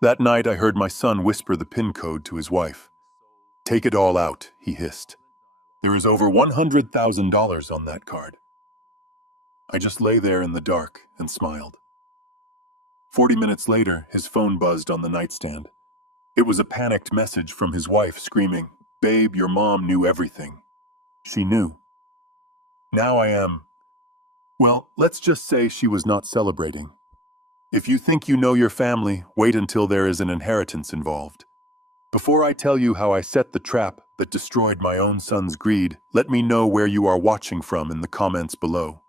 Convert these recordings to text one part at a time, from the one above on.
That night, I heard my son whisper the PIN code to his wife. "Take it all out," he hissed. "There is over $100,000 on that card." I just lay there in the dark and smiled. 40 minutes later, his phone buzzed on the nightstand. It was a panicked message from his wife screaming, "Babe, your mom knew everything. She knew." Now I am, well, let's just say she was not celebrating. If you think you know your family, wait until there is an inheritance involved. Before I tell you how I set the trap that destroyed my own son's greed, let me know where you are watching from in the comments below.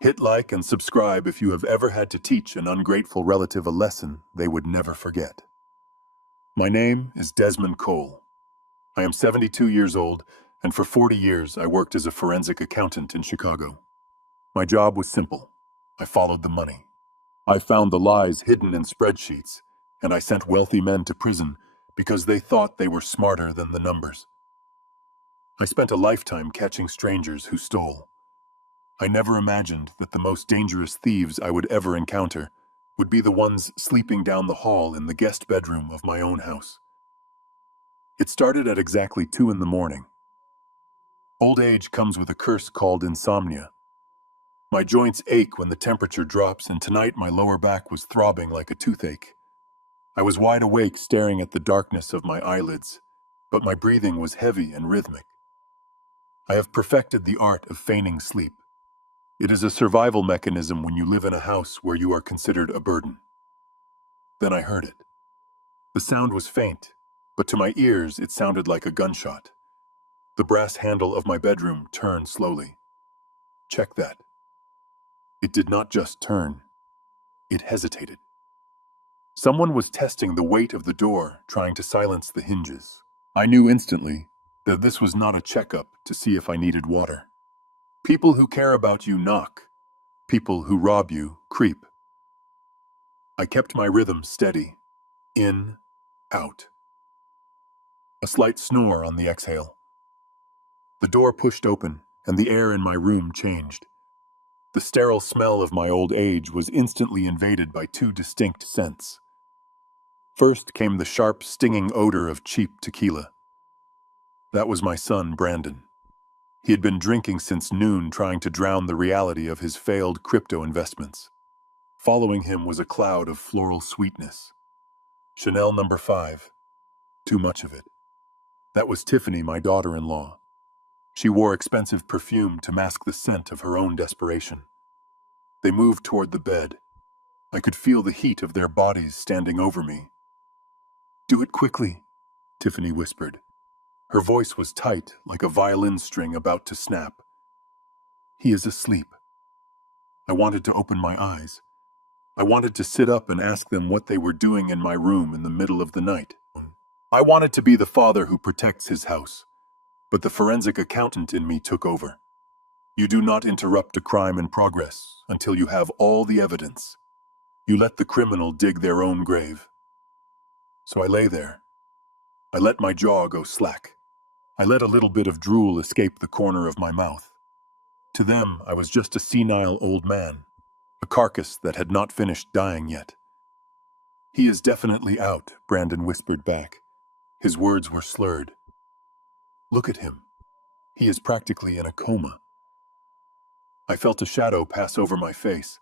Hit like and subscribe if you have ever had to teach an ungrateful relative a lesson they would never forget. My name is Desmond Cole. I am 72 years old, and for 40 years I worked as a forensic accountant in Chicago. My job was simple. I followed the money. I found the lies hidden in spreadsheets, and I sent wealthy men to prison because they thought they were smarter than the numbers. I spent a lifetime catching strangers who stole. I never imagined that the most dangerous thieves I would ever encounter would be the ones sleeping down the hall in the guest bedroom of my own house. It started at exactly 2 in the morning. Old age comes with a curse called insomnia. My joints ache when the temperature drops, and tonight my lower back was throbbing like a toothache. I was wide awake staring at the darkness of my eyelids, but my breathing was heavy and rhythmic. I have perfected the art of feigning sleep. It is a survival mechanism when you live in a house where you are considered a burden. Then I heard it. The sound was faint, but to my ears it sounded like a gunshot. The brass handle of my bedroom turned slowly. Check that. It did not just turn, it hesitated. Someone was testing the weight of the door, trying to silence the hinges. I knew instantly that this was not a checkup to see if I needed water. People who care about you knock. People who rob you creep. I kept my rhythm steady. In, out. A slight snore on the exhale. The door pushed open, and the air in my room changed. The sterile smell of my old age was instantly invaded by two distinct scents. First came the sharp, stinging odor of cheap tequila. That was my son, Brandon. He had been drinking since noon, trying to drown the reality of his failed crypto investments. Following him was a cloud of floral sweetness. Chanel No. 5. Too much of it. That was Tiffany, my daughter-in-law. She wore expensive perfume to mask the scent of her own desperation. They moved toward the bed. I could feel the heat of their bodies standing over me. "Do it quickly," Tiffany whispered. Her voice was tight, like a violin string about to snap. "He is asleep." I wanted to open my eyes. I wanted to sit up and ask them what they were doing in my room in the middle of the night. I wanted to be the father who protects his house, but the forensic accountant in me took over. You do not interrupt a crime in progress until you have all the evidence. You let the criminal dig their own grave. So I lay there. I let my jaw go slack. I let a little bit of drool escape the corner of my mouth. To them, I was just a senile old man, a carcass that had not finished dying yet. "He is definitely out," Brandon whispered back. His words were slurred. "Look at him. He is practically in a coma." I felt a shadow pass over my face.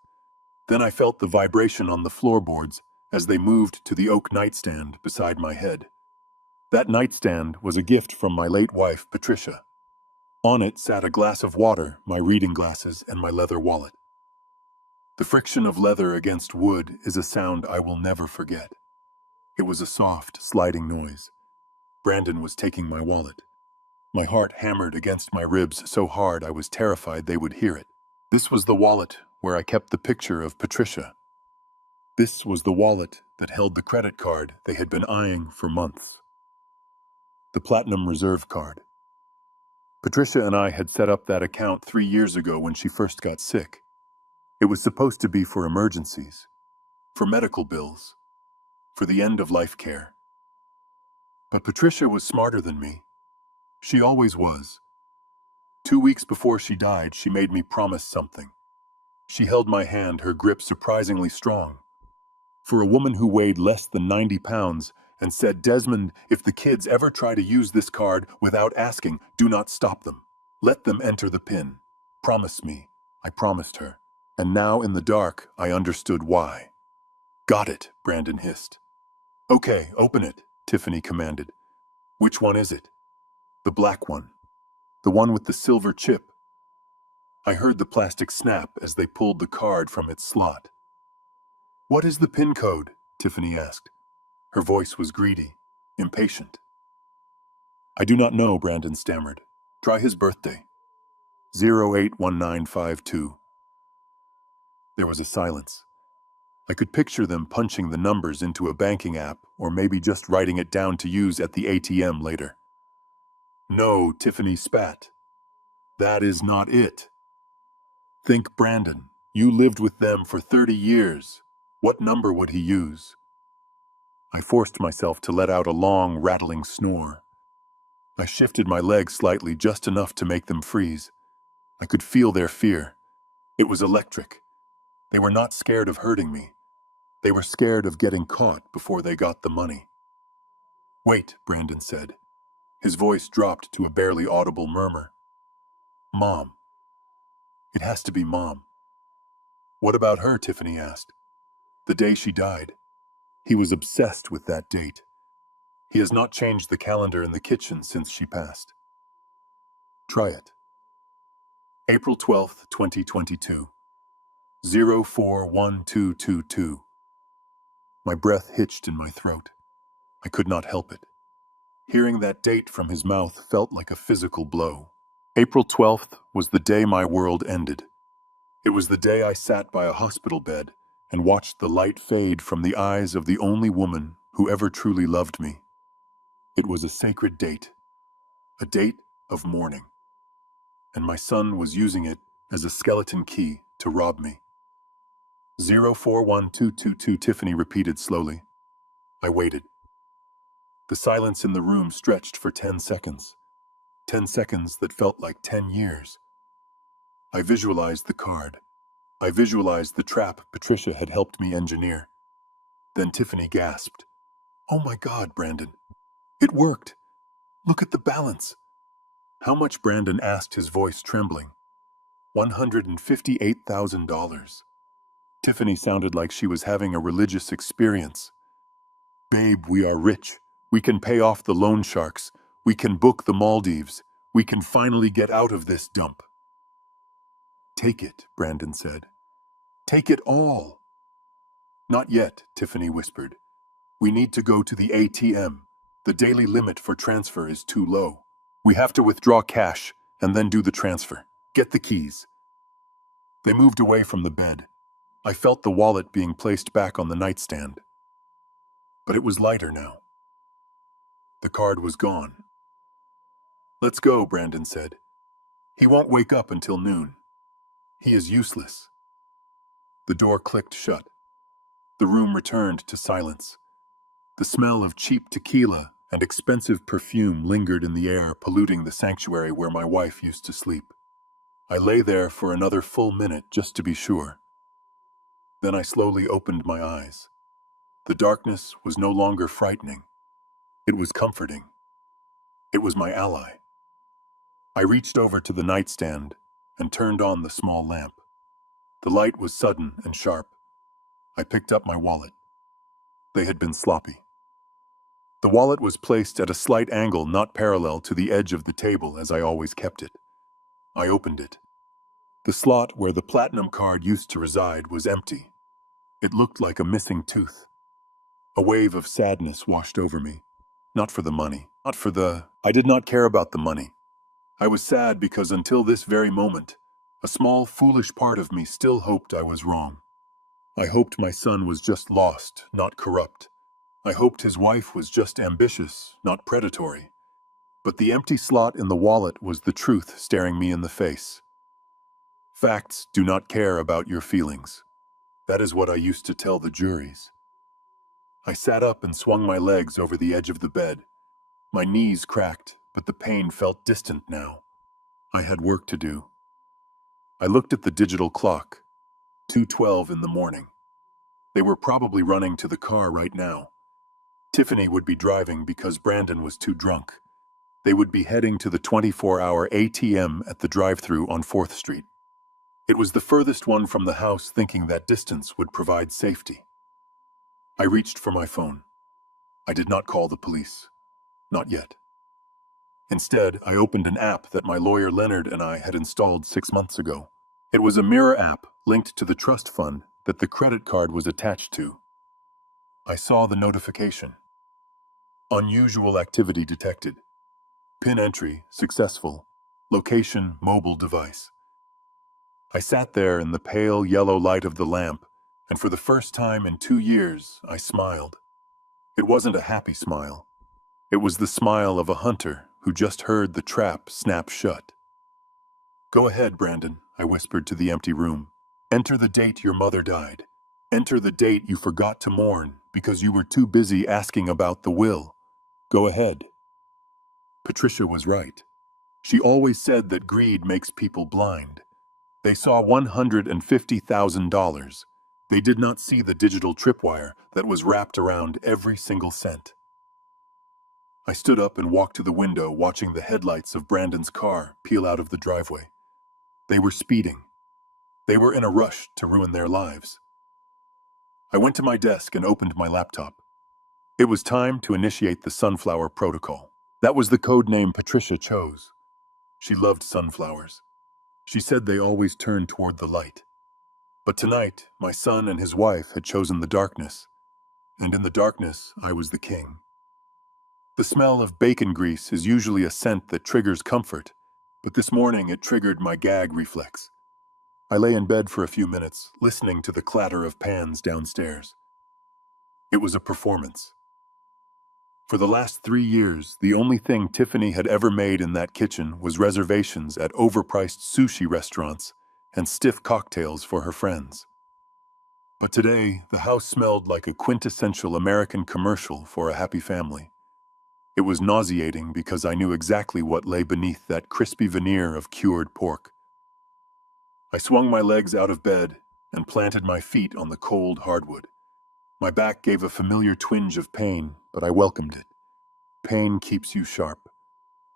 Then I felt the vibration on the floorboards as they moved to the oak nightstand beside my head. That nightstand was a gift from my late wife, Patricia. On it sat a glass of water, my reading glasses, and my leather wallet. The friction of leather against wood is a sound I will never forget. It was a soft, sliding noise. Brandon was taking my wallet. My heart hammered against my ribs so hard I was terrified they would hear it. This was the wallet where I kept the picture of Patricia. This was the wallet that held the credit card they had been eyeing for months. The Platinum Reserve card. Patricia and I had set up that account 3 years ago when she first got sick. It was supposed to be for emergencies, for medical bills, for the end-of-life care. But Patricia was smarter than me. She always was. 2 weeks before she died, she made me promise something. She held my hand, her grip surprisingly strong. For a woman who weighed less than 90 pounds and said, "Desmond, if the kids ever try to use this card without asking, do not stop them. Let them enter the pin. Promise me." I promised her. And now in the dark, I understood why. "Got it," Brandon hissed. "Okay, open it," Tiffany commanded. "Which one is it?" "The black one. The one with the silver chip." I heard the plastic snap as they pulled the card from its slot. "What is the PIN code?" Tiffany asked. Her voice was greedy, impatient. "I do not know," Brandon stammered. "Try his birthday." 081952. There was a silence. I could picture them punching the numbers into a banking app, or maybe just writing it down to use at the ATM later. "No," Tiffany spat. "That is not it." "Think, Brandon. You lived with them for 30 years. What number would he use?" I forced myself to let out a long, rattling snore. I shifted my legs slightly, just enough to make them freeze. I could feel their fear. It was electric. They were not scared of hurting me. They were scared of getting caught before they got the money. "Wait," Brandon said. His voice dropped to a barely audible murmur. "Mom. It has to be Mom." "What about her?" Tiffany asked. "The day she died." He was obsessed with that date. "He has not changed the calendar in the kitchen since she passed." "Try it." April 12th, 2022. 041222. My breath hitched in my throat. I could not help it. Hearing that date from his mouth felt like a physical blow. April 12th was the day my world ended. It was the day I sat by a hospital bed and watched the light fade from the eyes of the only woman who ever truly loved me. It was a sacred date, a date of mourning, and my son was using it as a skeleton key to rob me. 041222, Tiffany repeated slowly. I waited. The silence in the room stretched for 10 seconds. 10 seconds that felt like 10 years. I visualized the card. I visualized the trap Patricia had helped me engineer. Then Tiffany gasped. "Oh my God, Brandon. It worked. Look at the balance." "How much?" Brandon asked, his voice trembling. $158,000. Tiffany sounded like she was having a religious experience. "Babe, we are rich. We can pay off the loan sharks. We can book the Maldives. We can finally get out of this dump." "Take it," Brandon said. "Take it all." "Not yet," Tiffany whispered. "We need to go to the ATM. The daily limit for transfer is too low. We have to withdraw cash and then do the transfer. Get the keys." They moved away from the bed. I felt the wallet being placed back on the nightstand. But it was lighter now. The card was gone. "Let's go," Brandon said. "He won't wake up until noon. He is useless." The door clicked shut. The room returned to silence. The smell of cheap tequila and expensive perfume lingered in the air, polluting the sanctuary where my wife used to sleep. I lay there for another full minute just to be sure. Then I slowly opened my eyes. The darkness was no longer frightening. It was comforting. It was my ally. I reached over to the nightstand and turned on the small lamp. The light was sudden and sharp. I picked up my wallet. They had been sloppy. The wallet was placed at a slight angle, not parallel to the edge of the table as I always kept it. I opened it. The slot where the platinum card used to reside was empty. It looked like a missing tooth. A wave of sadness washed over me. Not for the money. I did not care about the money. I was sad because until this very moment, a small, foolish part of me still hoped I was wrong. I hoped my son was just lost, not corrupt. I hoped his wife was just ambitious, not predatory. But the empty slot in the wallet was the truth staring me in the face. Facts do not care about your feelings. That is what I used to tell the juries. I sat up and swung my legs over the edge of the bed. My knees cracked, but the pain felt distant now. I had work to do. I looked at the digital clock. 2:12 in the morning. They were probably running to the car right now. Tiffany would be driving because Brandon was too drunk. They would be heading to the 24-hour ATM at the drive-thru on 4th Street. It was the furthest one from the house, thinking that distance would provide safety. I reached for my phone. I did not call the police. Not yet. Instead, I opened an app that my lawyer Leonard and I had installed 6 months ago. It was a mirror app linked to the trust fund that the credit card was attached to. I saw the notification. Unusual activity detected. PIN entry successful. Location mobile device. I sat there in the pale yellow light of the lamp, and for the first time in 2 years, I smiled. It wasn't a happy smile. It was the smile of a hunter who just heard the trap snap shut. "Go ahead, Brandon," I whispered to the empty room. "Enter the date your mother died. Enter the date you forgot to mourn because you were too busy asking about the will. Go ahead." Patricia was right. She always said that greed makes people blind. They saw $150,000. They did not see the digital tripwire that was wrapped around every single cent. I stood up and walked to the window, watching the headlights of Brandon's car peel out of the driveway. They were speeding. They were in a rush to ruin their lives. I went to my desk and opened my laptop. It was time to initiate the Sunflower Protocol. That was the code name Patricia chose. She loved sunflowers. She said they always turned toward the light. But tonight, my son and his wife had chosen the darkness, and in the darkness, I was the king. The smell of bacon grease is usually a scent that triggers comfort, but this morning it triggered my gag reflex. I lay in bed for a few minutes, listening to the clatter of pans downstairs. It was a performance. For the last 3 years, the only thing Tiffany had ever made in that kitchen was reservations at overpriced sushi restaurants and stiff cocktails for her friends. But today, the house smelled like a quintessential American commercial for a happy family. It was nauseating because I knew exactly what lay beneath that crispy veneer of cured pork. I swung my legs out of bed and planted my feet on the cold hardwood. My back gave a familiar twinge of pain, but I welcomed it. Pain keeps you sharp.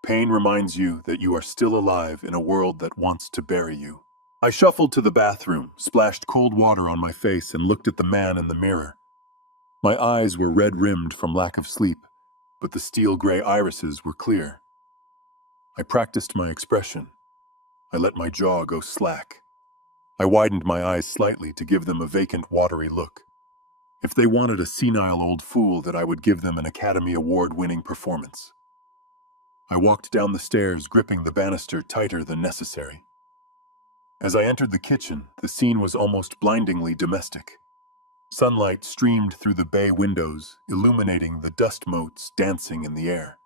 Pain reminds you that you are still alive in a world that wants to bury you. I shuffled to the bathroom, splashed cold water on my face, and looked at the man in the mirror. My eyes were red-rimmed from lack of sleep, but the steel-gray irises were clear. I practiced my expression. I let my jaw go slack. I widened my eyes slightly to give them a vacant, watery look. If they wanted a senile old fool, that I would give them an Academy Award-winning performance. I walked down the stairs, gripping the banister tighter than necessary. As I entered the kitchen, the scene was almost blindingly domestic. Sunlight streamed through the bay windows, illuminating the dust motes dancing in the air.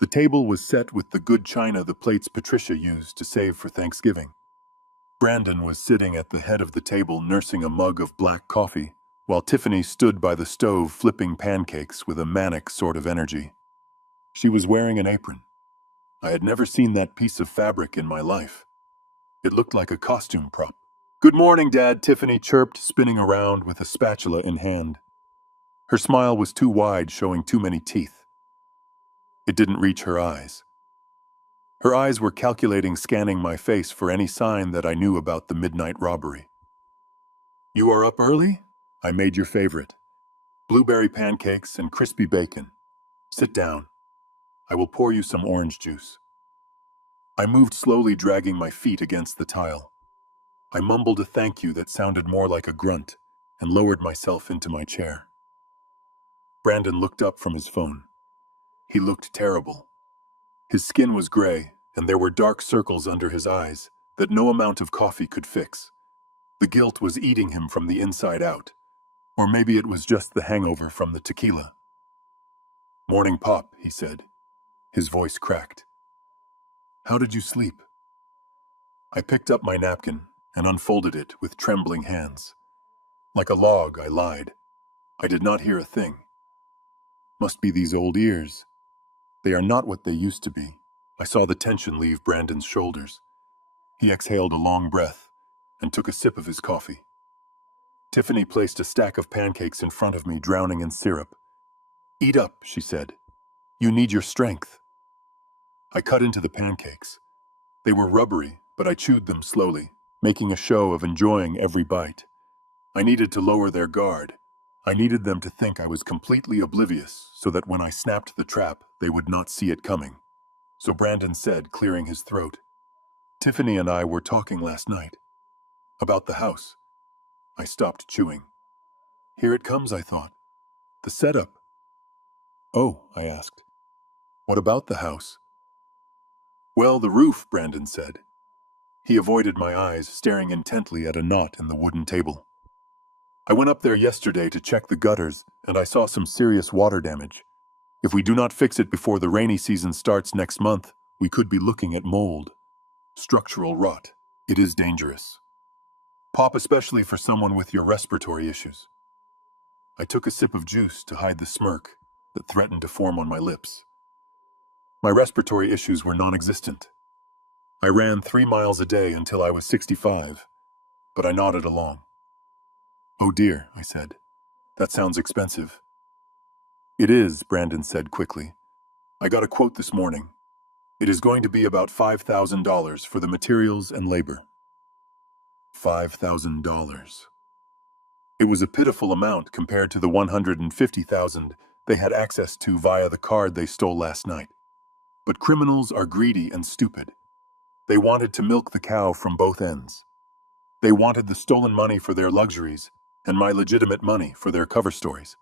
The table was set with the good china, the plates Patricia used to save for Thanksgiving. Brandon was sitting at the head of the table, nursing a mug of black coffee, while Tiffany stood by the stove flipping pancakes with a manic sort of energy. She was wearing an apron. I had never seen that piece of fabric in my life. It looked like a costume prop. "Good morning, Dad," Tiffany chirped, spinning around with a spatula in hand. Her smile was too wide, showing too many teeth. It didn't reach her eyes. Her eyes were calculating, scanning my face for any sign that I knew about the midnight robbery. "You are up early? I made your favorite. Blueberry pancakes and crispy bacon. Sit down. I will pour you some orange juice." I moved slowly, dragging my feet against the tile. I mumbled a thank you that sounded more like a grunt and lowered myself into my chair. Brandon looked up from his phone. He looked terrible. His skin was gray, and there were dark circles under his eyes that no amount of coffee could fix. The guilt was eating him from the inside out. Or maybe it was just the hangover from the tequila. "Morning, Pop," he said. His voice cracked. "How did you sleep?" I picked up my napkin and unfolded it with trembling hands. Like a log, I lied. I did not hear a thing. Must be these old ears. They are not what they used to be. I saw the tension leave Brandon's shoulders. He exhaled a long breath and took a sip of his coffee. Tiffany placed a stack of pancakes in front of me, drowning in syrup. "Eat up," she said. "You need your strength." I cut into the pancakes. They were rubbery, but I chewed them slowly, making a show of enjoying every bite. I needed to lower their guard. I needed them to think I was completely oblivious so that when I snapped the trap, they would not see it coming. So Brandon said, clearing his throat, "Tiffany and I were talking last night. About the house." I stopped chewing. Here it comes, I thought. The setup. "Oh," I asked. "What about the house?" "Well, the roof," Brandon said. He avoided my eyes, staring intently at a knot in the wooden table. "I went up there yesterday to check the gutters, and I saw some serious water damage. If we do not fix it before the rainy season starts next month, we could be looking at mold. Structural rot. It is dangerous. Pop, especially for someone with your respiratory issues." I took a sip of juice to hide the smirk that threatened to form on my lips. My respiratory issues were non-existent. I ran 3 miles a day until I was 65, but I nodded along. "Oh dear," I said. "That sounds expensive." "It is," Brandon said quickly. "I got a quote this morning. It is going to be about $5,000 for the materials and labor." $5,000. It was a pitiful amount compared to the $150,000 they had access to via the card they stole last night. But criminals are greedy and stupid. They wanted to milk the cow from both ends. They wanted the stolen money for their luxuries and my legitimate money for their cover stories.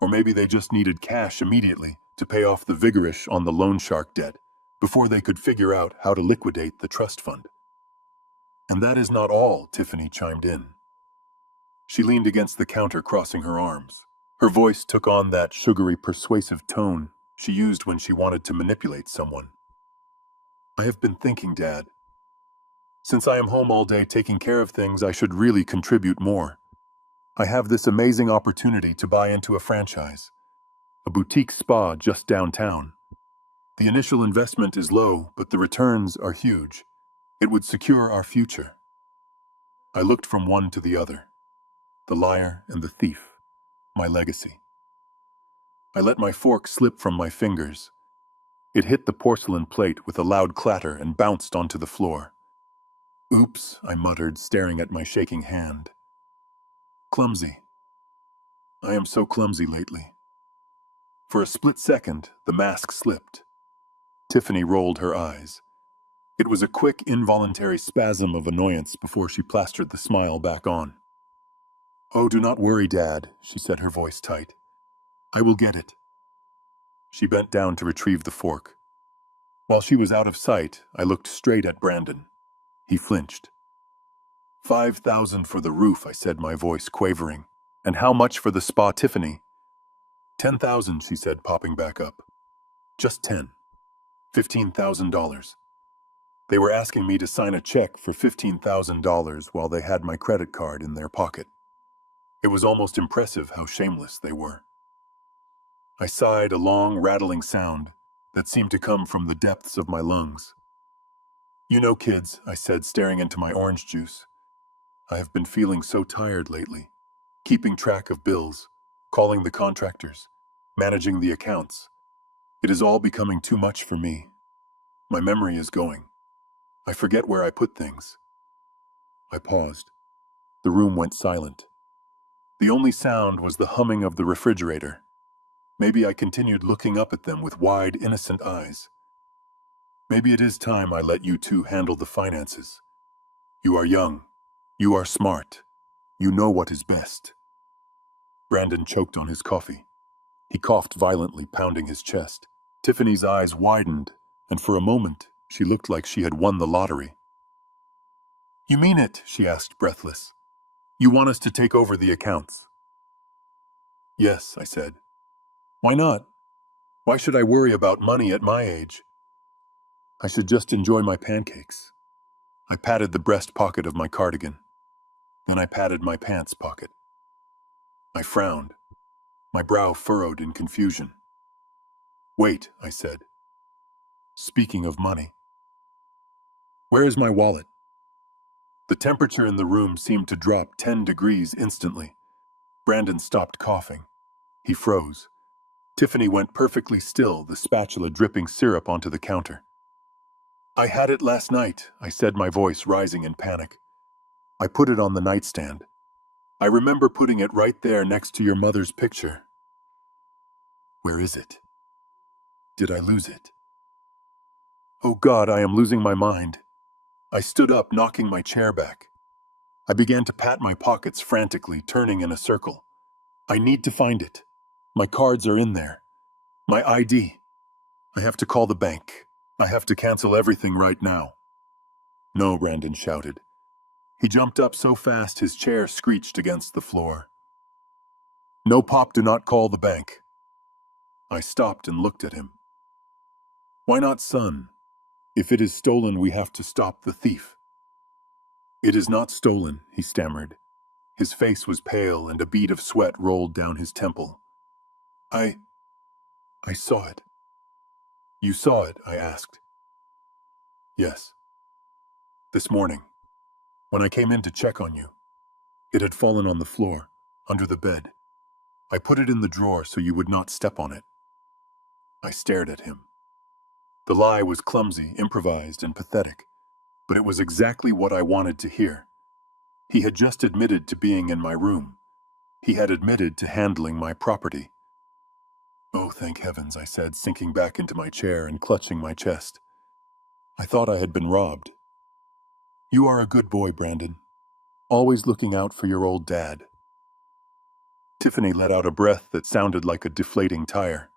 Or maybe they just needed cash immediately to pay off the vigorish on the loan shark debt before they could figure out how to liquidate the trust fund. "And that is not all," Tiffany chimed in. She leaned against the counter, crossing her arms. Her voice took on that sugary, persuasive tone she used when she wanted to manipulate someone. "I have been thinking, Dad. Since I am home all day taking care of things, I should really contribute more. I have this amazing opportunity to buy into a franchise, a boutique spa just downtown. The initial investment is low, but the returns are huge. It would secure our future." I looked from one to the other. The liar and the thief. My legacy. I let my fork slip from my fingers. It hit the porcelain plate with a loud clatter and bounced onto the floor. "Oops," I muttered, staring at my shaking hand. Clumsy. I am so clumsy lately. For a split second, the mask slipped. Tiffany rolled her eyes. It was a quick, involuntary spasm of annoyance before she plastered the smile back on. "Oh, do not worry, Dad," she said, her voice tight. "I will get it." She bent down to retrieve the fork. While she was out of sight, I looked straight at Brandon. He flinched. "5,000 for the roof," I said, my voice quavering. "And how much for the spa, Tiffany?" "10,000, she said, popping back up. "Just 10. $15,000. They were asking me to sign a check for $15,000 while they had my credit card in their pocket. It was almost impressive how shameless they were." I sighed, a long, rattling sound that seemed to come from the depths of my lungs. "You know, kids," I said, staring into my orange juice. "I have been feeling so tired lately. Keeping track of bills, calling the contractors, managing the accounts. It is all becoming too much for me. My memory is going. I forget where I put things." I paused. The room went silent. The only sound was the humming of the refrigerator. Maybe I continued looking up at them with wide, innocent eyes. "Maybe it is time I let you two handle the finances. You are young. You are smart. You know what is best." Brandon choked on his coffee. He coughed violently, pounding his chest. Tiffany's eyes widened, and for a moment, she looked like she had won the lottery. "You mean it?" she asked, breathless. "You want us to take over the accounts?" "Yes," I said. "Why not? Why should I worry about money at my age? I should just enjoy my pancakes." I patted the breast pocket of my cardigan. Then I patted my pants pocket. I frowned, my brow furrowed in confusion. "Wait," I said. "Speaking of money, where is my wallet?" The temperature in the room seemed to drop 10 degrees instantly. Brandon stopped coughing. He froze. Tiffany went perfectly still, the spatula dripping syrup onto the counter. "I had it last night," I said, my voice rising in panic. "I put it on the nightstand. I remember putting it right there next to your mother's picture." "Where is it? Did I lose it?" "Oh God, I am losing my mind." I stood up, knocking my chair back. I began to pat my pockets frantically, turning in a circle. "I need to find it. My cards are in there. My ID. I have to call the bank. I have to cancel everything right now." "No," Brandon shouted. He jumped up so fast his chair screeched against the floor. "No, Pop, do not call the bank." I stopped and looked at him. "Why not, son? If it is stolen, we have to stop the thief." "It is not stolen," he stammered. His face was pale and a bead of sweat rolled down his temple. I saw it." "You saw it?" I asked. "Yes. This morning, when I came in to check on you. It had fallen on the floor, under the bed. I put it in the drawer so you would not step on it." I stared at him. The lie was clumsy, improvised, and pathetic, but it was exactly what I wanted to hear. He had just admitted to being in my room. He had admitted to handling my property. "Oh, thank heavens," I said, sinking back into my chair and clutching my chest. I thought I had been robbed. "You are a good boy, Brandon. Always looking out for your old dad." Tiffany let out a breath that sounded like a deflating tire.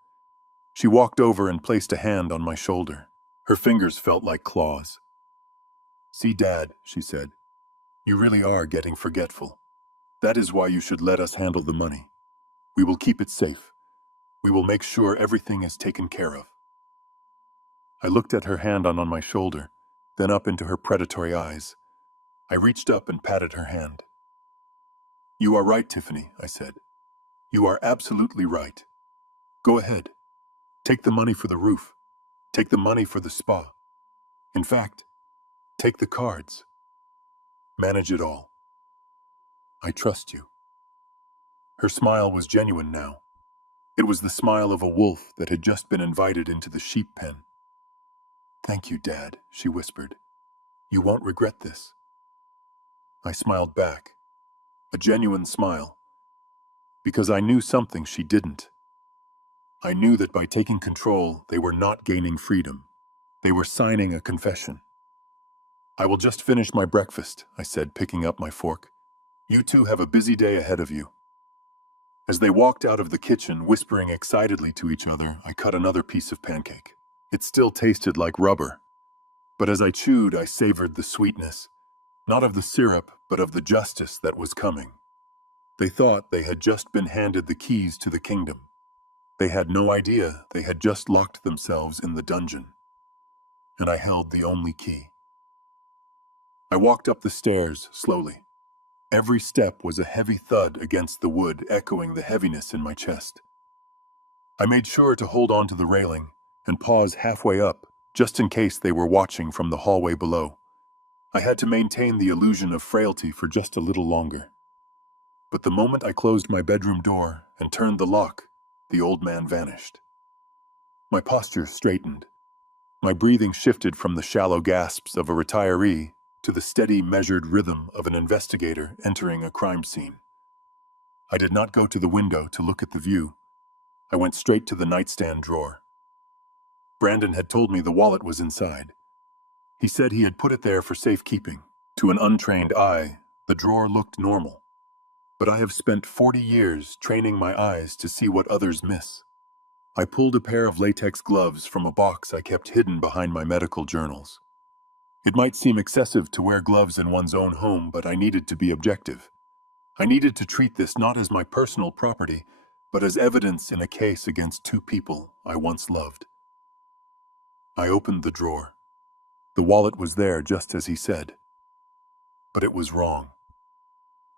She walked over and placed a hand on my shoulder. Her fingers felt like claws. "See, Dad," she said, "you really are getting forgetful. That is why you should let us handle the money. We will keep it safe. We will make sure everything is taken care of." I looked at her hand on my shoulder, then up into her predatory eyes. I reached up and patted her hand. "You are right, Tiffany," I said. "You are absolutely right. Go ahead. Take the money for the roof. Take the money for the spa. In fact, take the cards. Manage it all. I trust you." Her smile was genuine now. It was the smile of a wolf that had just been invited into the sheep pen. "Thank you, Dad," she whispered. "You won't regret this." I smiled back, a genuine smile, because I knew something she didn't. I knew that by taking control, they were not gaining freedom. They were signing a confession. "I will just finish my breakfast," I said, picking up my fork. "You two have a busy day ahead of you." As they walked out of the kitchen, whispering excitedly to each other, I cut another piece of pancake. It still tasted like rubber, but as I chewed, I savored the sweetness, not of the syrup, but of the justice that was coming. They thought they had just been handed the keys to the kingdom. They had no idea they had just locked themselves in the dungeon. And I held the only key. I walked up the stairs slowly. Every step was a heavy thud against the wood, echoing the heaviness in my chest. I made sure to hold on to the railing and pause halfway up, just in case they were watching from the hallway below. I had to maintain the illusion of frailty for just a little longer. But the moment I closed my bedroom door and turned the lock, the old man vanished. My posture straightened. My breathing shifted from the shallow gasps of a retiree to the steady, measured rhythm of an investigator entering a crime scene. I did not go to the window to look at the view. I went straight to the nightstand drawer. Brandon had told me the wallet was inside. He said he had put it there for safekeeping. To an untrained eye, the drawer looked normal. But I have spent 40 years training my eyes to see what others miss. I pulled a pair of latex gloves from a box I kept hidden behind my medical journals. It might seem excessive to wear gloves in one's own home, but I needed to be objective. I needed to treat this not as my personal property, but as evidence in a case against two people I once loved. I opened the drawer. The wallet was there just as he said. But it was wrong.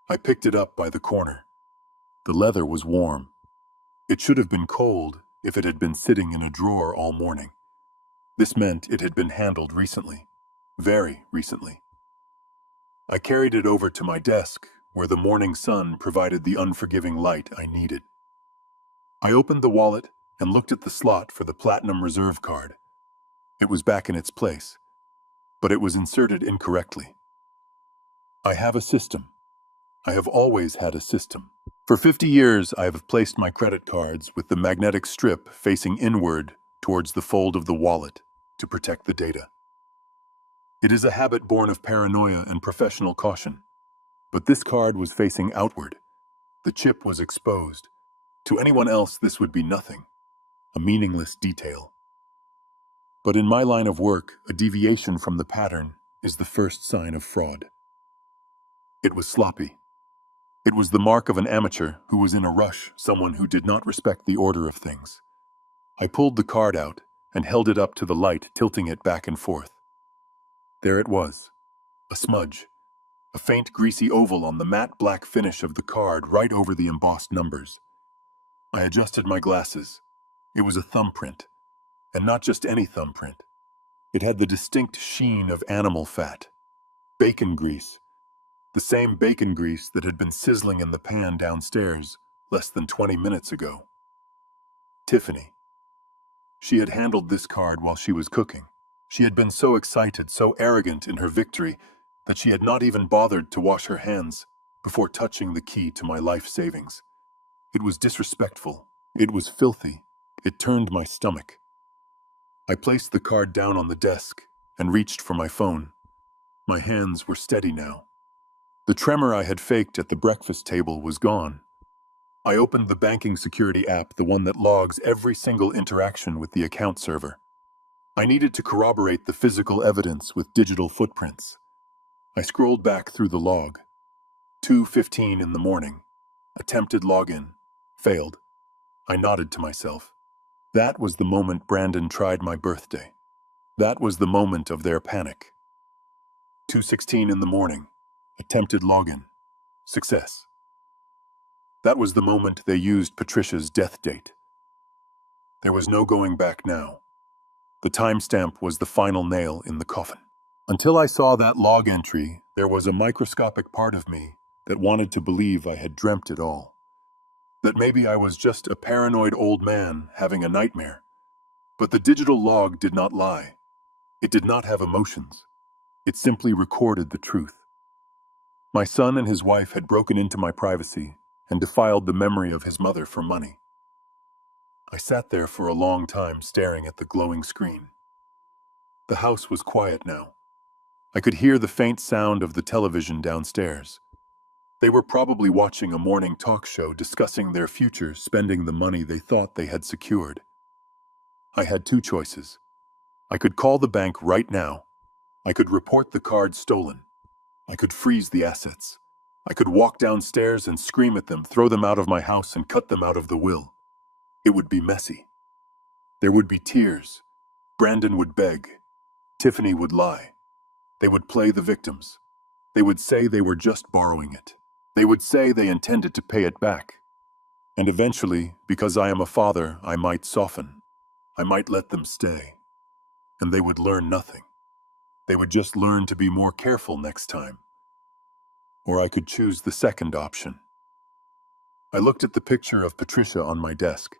I picked it up by the corner. The leather was warm. It should have been cold if it had been sitting in a drawer all morning. This meant it had been handled recently. Very recently. I carried it over to my desk, where the morning sun provided the unforgiving light I needed. I opened the wallet and looked at the slot for the Platinum Reserve card. It was back in its place, but it was inserted incorrectly. I have a system. I have always had a system. For 50 years, I have placed my credit cards with the magnetic strip facing inward towards the fold of the wallet to protect the data. It is a habit born of paranoia and professional caution. But this card was facing outward. The chip was exposed. To anyone else, this would be nothing, a meaningless detail. But in my line of work, a deviation from the pattern is the first sign of fraud. It was sloppy. It was the mark of an amateur who was in a rush, someone who did not respect the order of things. I pulled the card out and held it up to the light, tilting it back and forth. There it was, a smudge, a faint greasy oval on the matte black finish of the card right over the embossed numbers. I adjusted my glasses. It was a thumbprint, and not just any thumbprint. It had the distinct sheen of animal fat, bacon grease, the same bacon grease that had been sizzling in the pan downstairs less than 20 minutes ago. Tiffany. She had handled this card while she was cooking. She had been so excited, so arrogant in her victory, that she had not even bothered to wash her hands before touching the key to my life savings. It was disrespectful. It was filthy. It turned my stomach. I placed the card down on the desk and reached for my phone. My hands were steady now. The tremor I had faked at the breakfast table was gone. I opened the banking security app, the one that logs every single interaction with the account server. I needed to corroborate the physical evidence with digital footprints. I scrolled back through the log. 2:15 in the morning. Attempted login. Failed. I nodded to myself. That was the moment Brandon tried my birthday. That was the moment of their panic. 2:16 in the morning. Attempted login. Success. That was the moment they used Patricia's death date. There was no going back now. The timestamp was the final nail in the coffin. Until I saw that log entry, there was a microscopic part of me that wanted to believe I had dreamt it all. That maybe I was just a paranoid old man having a nightmare. But the digital log did not lie. It did not have emotions. It simply recorded the truth. My son and his wife had broken into my privacy and defiled the memory of his mother for money. I sat there for a long time staring at the glowing screen. The house was quiet now. I could hear the faint sound of the television downstairs. They were probably watching a morning talk show discussing their future, spending the money they thought they had secured. I had two choices. I could call the bank right now. I could report the card stolen. I could freeze the assets. I could walk downstairs and scream at them, throw them out of my house and cut them out of the will. It would be messy. There would be tears. Brandon would beg. Tiffany would lie. They would play the victims. They would say they were just borrowing it. They would say they intended to pay it back. And eventually, because I am a father, I might soften. I might let them stay. And they would learn nothing. They would just learn to be more careful next time. Or I could choose the second option. I looked at the picture of Patricia on my desk.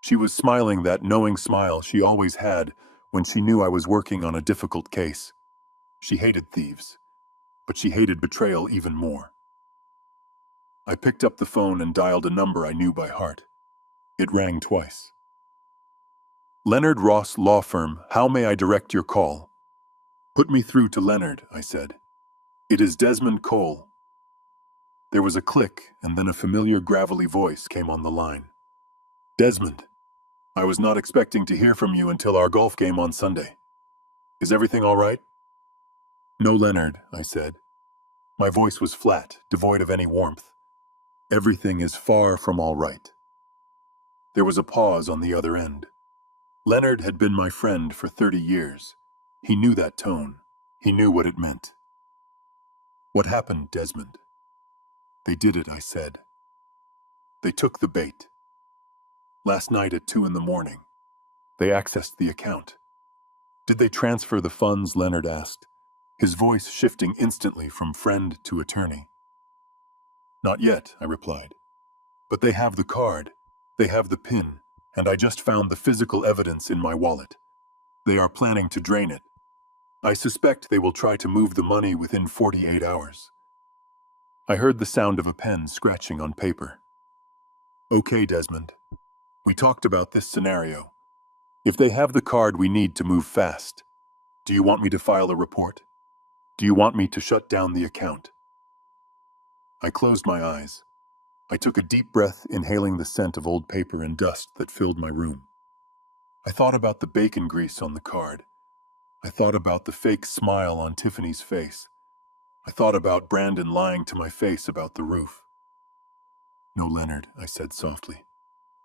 She was smiling that knowing smile she always had when she knew I was working on a difficult case. She hated thieves, but she hated betrayal even more. I picked up the phone and dialed a number I knew by heart. It rang twice. Leonard Ross Law Firm, how may I direct your call? Put me through to Leonard, I said. It is Desmond Cole. There was a click, and then a familiar gravelly voice came on the line. Desmond, I was not expecting to hear from you until our golf game on Sunday. Is everything all right? No, Leonard, I said. My voice was flat, devoid of any warmth. Everything is far from all right. There was a pause on the other end. Leonard had been my friend for 30 years. He knew that tone. He knew what it meant. What happened, Desmond? They did it, I said. They took the bait. Last night at 2 in the morning. They accessed the account. Did they transfer the funds? Leonard asked. his voice shifting instantly from friend to attorney. "Not yet," I replied. "But they have the card, they have the PIN, and I just found the physical evidence in my wallet. They are planning to drain it. I suspect they will try to move the money within 48 hours." I heard the sound of a pen scratching on paper. "Okay, Desmond. We talked about this scenario. If they have the card, we need to move fast. Do you want me to file a report? Do you want me to shut down the account?" I closed my eyes. I took a deep breath, inhaling the scent of old paper and dust that filled my room. I thought about the bacon grease on the card. I thought about the fake smile on Tiffany's face. I thought about Brandon lying to my face about the roof. "No, Leonard," I said softly.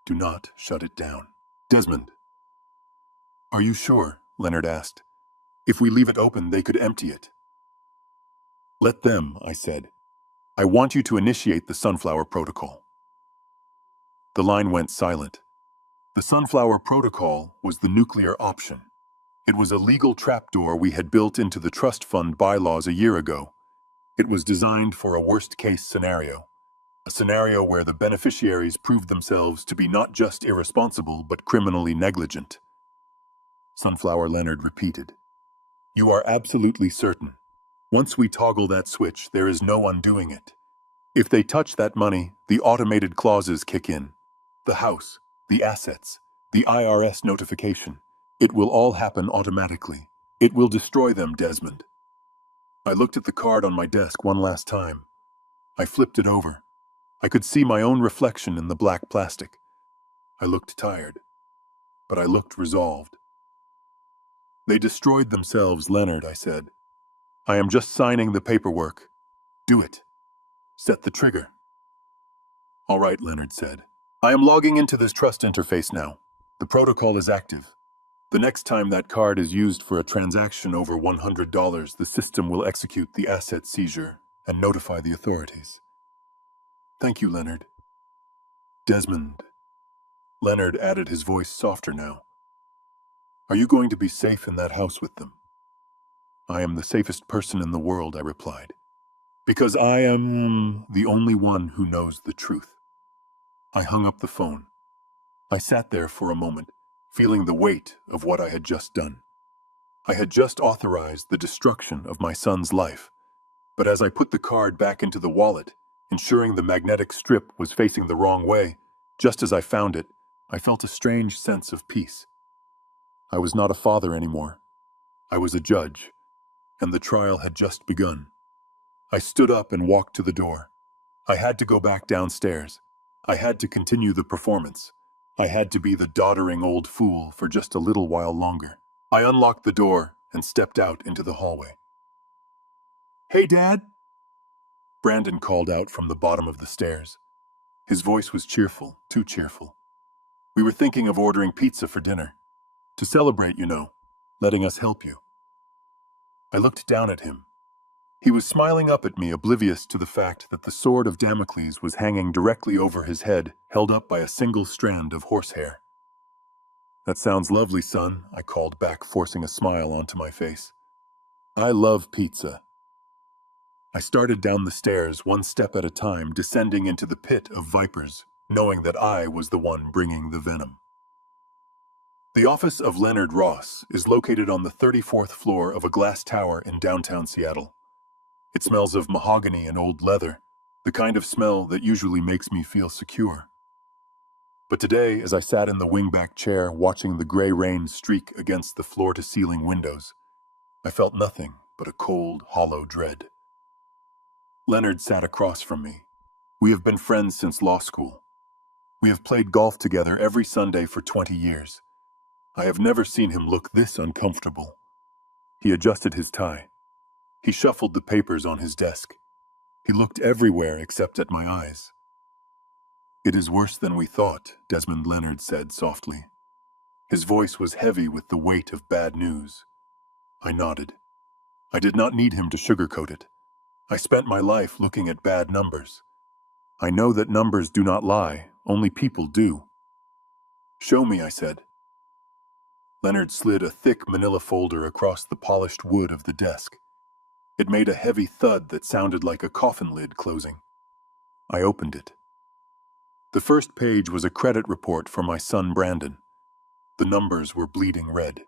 "Do not shut it down." "Desmond." "Are you sure?" Leonard asked. "If we leave it open, they could empty it." "Let them," I said. "I want you to initiate the Sunflower Protocol." The line went silent. The Sunflower Protocol was the nuclear option. It was a legal trapdoor we had built into the trust fund bylaws a year ago. It was designed for a worst-case scenario, a scenario where the beneficiaries proved themselves to be not just irresponsible but criminally negligent. Sunflower Leonard repeated. "You are absolutely certain. Once we toggle that switch, there is no undoing it. If they touch that money, the automated clauses kick in. The house, the assets, the IRS notification. It will all happen automatically. It will destroy them, Desmond." I looked at the card on my desk one last time. I flipped it over. I could see my own reflection in the black plastic. I looked tired, but I looked resolved. "They destroyed themselves, Leonard," I said. "I am just signing the paperwork. Do it. Set the trigger." "All right," Leonard said. "I am logging into this trust interface now. The protocol is active. The next time that card is used for a transaction over $100, the system will execute the asset seizure and notify the authorities." "Thank you, Leonard." "Desmond." Leonard added, his voice softer now. "Are you going to be safe in that house with them?" "I am the safest person in the world," I replied. "Because I am the only one who knows the truth." I hung up the phone. I sat there for a moment, feeling the weight of what I had just done. I had just authorized the destruction of my son's life, but as I put the card back into the wallet, ensuring the magnetic strip was facing the wrong way, just as I found it, I felt a strange sense of peace. I was not a father anymore. I was a judge, and the trial had just begun. I stood up and walked to the door. I had to go back downstairs. I had to continue the performance. I had to be the doddering old fool for just a little while longer. I unlocked the door and stepped out into the hallway. "Hey, Dad!" Brandon called out from the bottom of the stairs. His voice was cheerful, too cheerful. "We were thinking of ordering pizza for dinner. To celebrate, letting us help you." I looked down at him. He was smiling up at me, oblivious to the fact that the sword of Damocles was hanging directly over his head, held up by a single strand of horsehair. "That sounds lovely, son," I called back, forcing a smile onto my face. "I love pizza." I started down the stairs, one step at a time, descending into the pit of vipers, knowing that I was the one bringing the venom. The office of Leonard Ross is located on the 34th floor of a glass tower in downtown Seattle. It smells of mahogany and old leather, the kind of smell that usually makes me feel secure. But today, as I sat in the wingback chair watching the gray rain streak against the floor-to-ceiling windows, I felt nothing but a cold, hollow dread. Leonard sat across from me. We have been friends since law school. We have played golf together every Sunday for 20 years. I have never seen him look this uncomfortable. He adjusted his tie. He shuffled the papers on his desk. He looked everywhere except at my eyes. "It is worse than we thought," Desmond Leonard said softly. His voice was heavy with the weight of bad news. I nodded. I did not need him to sugarcoat it. I spent my life looking at bad numbers. I know that numbers do not lie, only people do. "Show me," I said. Leonard slid a thick manila folder across the polished wood of the desk. It made a heavy thud that sounded like a coffin lid closing. I opened it. The first page was a credit report for my son Brandon. The numbers were bleeding red.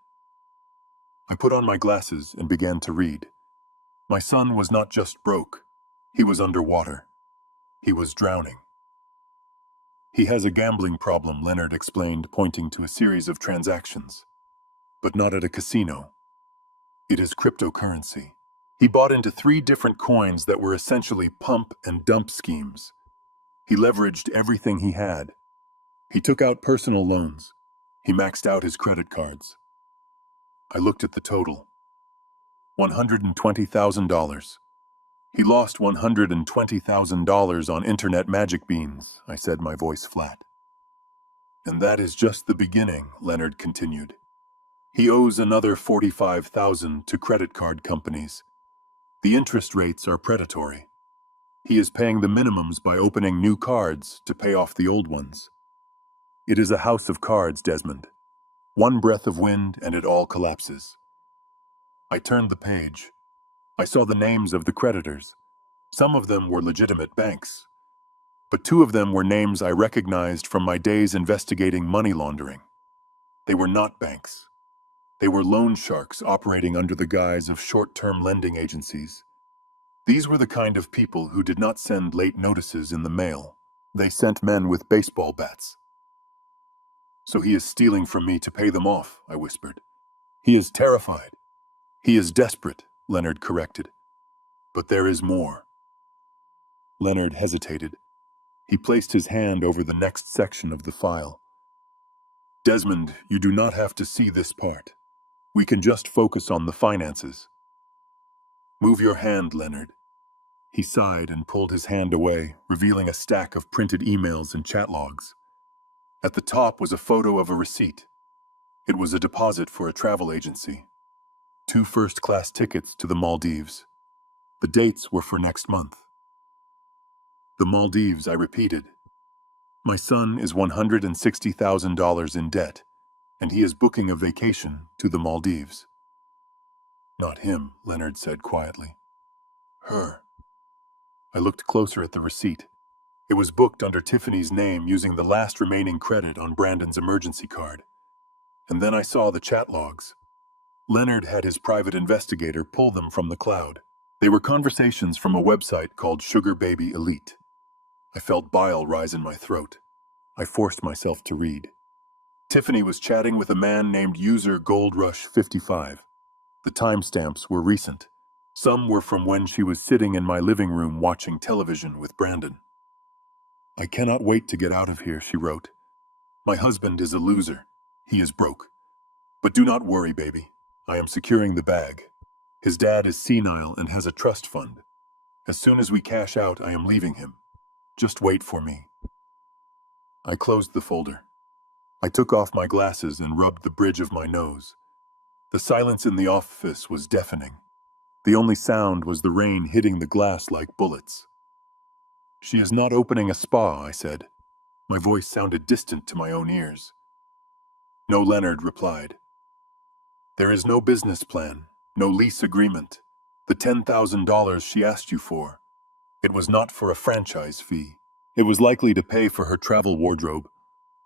I put on my glasses and began to read. My son was not just broke. He was underwater. He was drowning. He has a gambling problem, Leonard explained, pointing to a series of transactions. But not at a casino. It is cryptocurrency. He bought into 3 different coins that were essentially pump and dump schemes. He leveraged everything he had. He took out personal loans. He maxed out his credit cards. I looked at the total. $120,000. He lost $120,000 on internet magic beans, I said, my voice flat. And that is just the beginning, Leonard continued. He owes another $45,000 to credit card companies. The interest rates are predatory. He is paying the minimums by opening new cards to pay off the old ones. It is a house of cards, Desmond. One breath of wind and it all collapses. I turned the page. I saw the names of the creditors. Some of them were legitimate banks, but 2 of them were names I recognized from my days investigating money laundering. They were not banks. They were loan sharks operating under the guise of short-term lending agencies. These were the kind of people who did not send late notices in the mail. They sent men with baseball bats. So he is stealing from me to pay them off, I whispered. He is terrified. He is desperate, Leonard corrected. But there is more. Leonard hesitated. He placed his hand over the next section of the file. Desmond, you do not have to see this part. We can just focus on the finances. Move your hand, Leonard. He sighed and pulled his hand away, revealing a stack of printed emails and chat logs. At the top was a photo of a receipt. It was a deposit for a travel agency. 2 first-class tickets to the Maldives. The dates were for next month. The Maldives, I repeated. My son is $160,000 in debt, and he is booking a vacation to the Maldives. Not him, Leonard said quietly. Her. I looked closer at the receipt. It was booked under Tiffany's name using the last remaining credit on Brandon's emergency card. And then I saw the chat logs. Leonard had his private investigator pull them from the cloud. They were conversations from a website called Sugar Baby Elite. I felt bile rise in my throat. I forced myself to read. Tiffany was chatting with a man named User Gold Rush 55. The timestamps were recent. Some were from when she was sitting in my living room watching television with Brandon. I cannot wait to get out of here, she wrote. My husband is a loser. He is broke. But do not worry, baby. I am securing the bag. His dad is senile and has a trust fund. As soon as we cash out, I am leaving him. Just wait for me. I closed the folder. I took off my glasses and rubbed the bridge of my nose. The silence in the office was deafening. The only sound was the rain hitting the glass like bullets. She is not opening a spa, I said. My voice sounded distant to my own ears. No, Leonard replied. There is no business plan, no lease agreement. The $10,000 she asked you for. It was not for a franchise fee. It was likely to pay for her travel wardrobe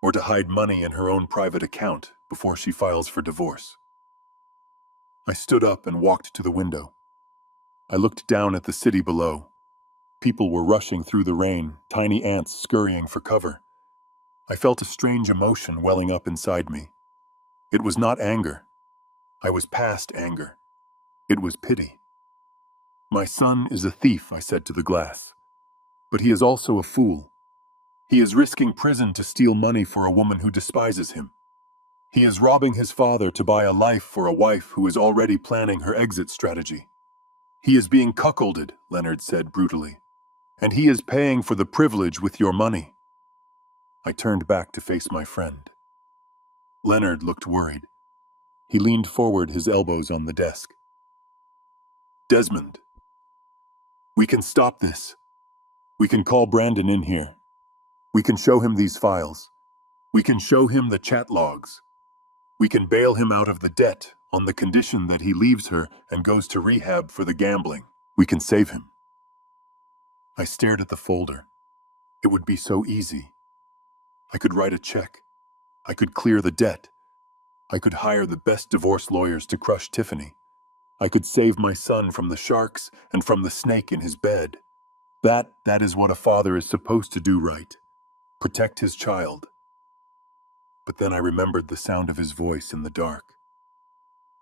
or to hide money in her own private account before she files for divorce. I stood up and walked to the window. I looked down at the city below. People were rushing through the rain, tiny ants scurrying for cover. I felt a strange emotion welling up inside me. It was not anger. I was past anger. It was pity. My son is a thief, I said to the glass. But he is also a fool. He is risking prison to steal money for a woman who despises him. He is robbing his father to buy a life for a wife who is already planning her exit strategy. He is being cuckolded, Leonard said brutally. And he is paying for the privilege with your money. I turned back to face my friend. Leonard looked worried. He leaned forward, his elbows on the desk. Desmond, we can stop this. We can call Brandon in here. We can show him these files. We can show him the chat logs. We can bail him out of the debt on the condition that he leaves her and goes to rehab for the gambling. We can save him. I stared at the folder. It would be so easy. I could write a check. I could clear the debt. I could hire the best divorce lawyers to crush Tiffany. I could save my son from the sharks and from the snake in his bed. That is what a father is supposed to do, right? Protect his child. But then I remembered the sound of his voice in the dark.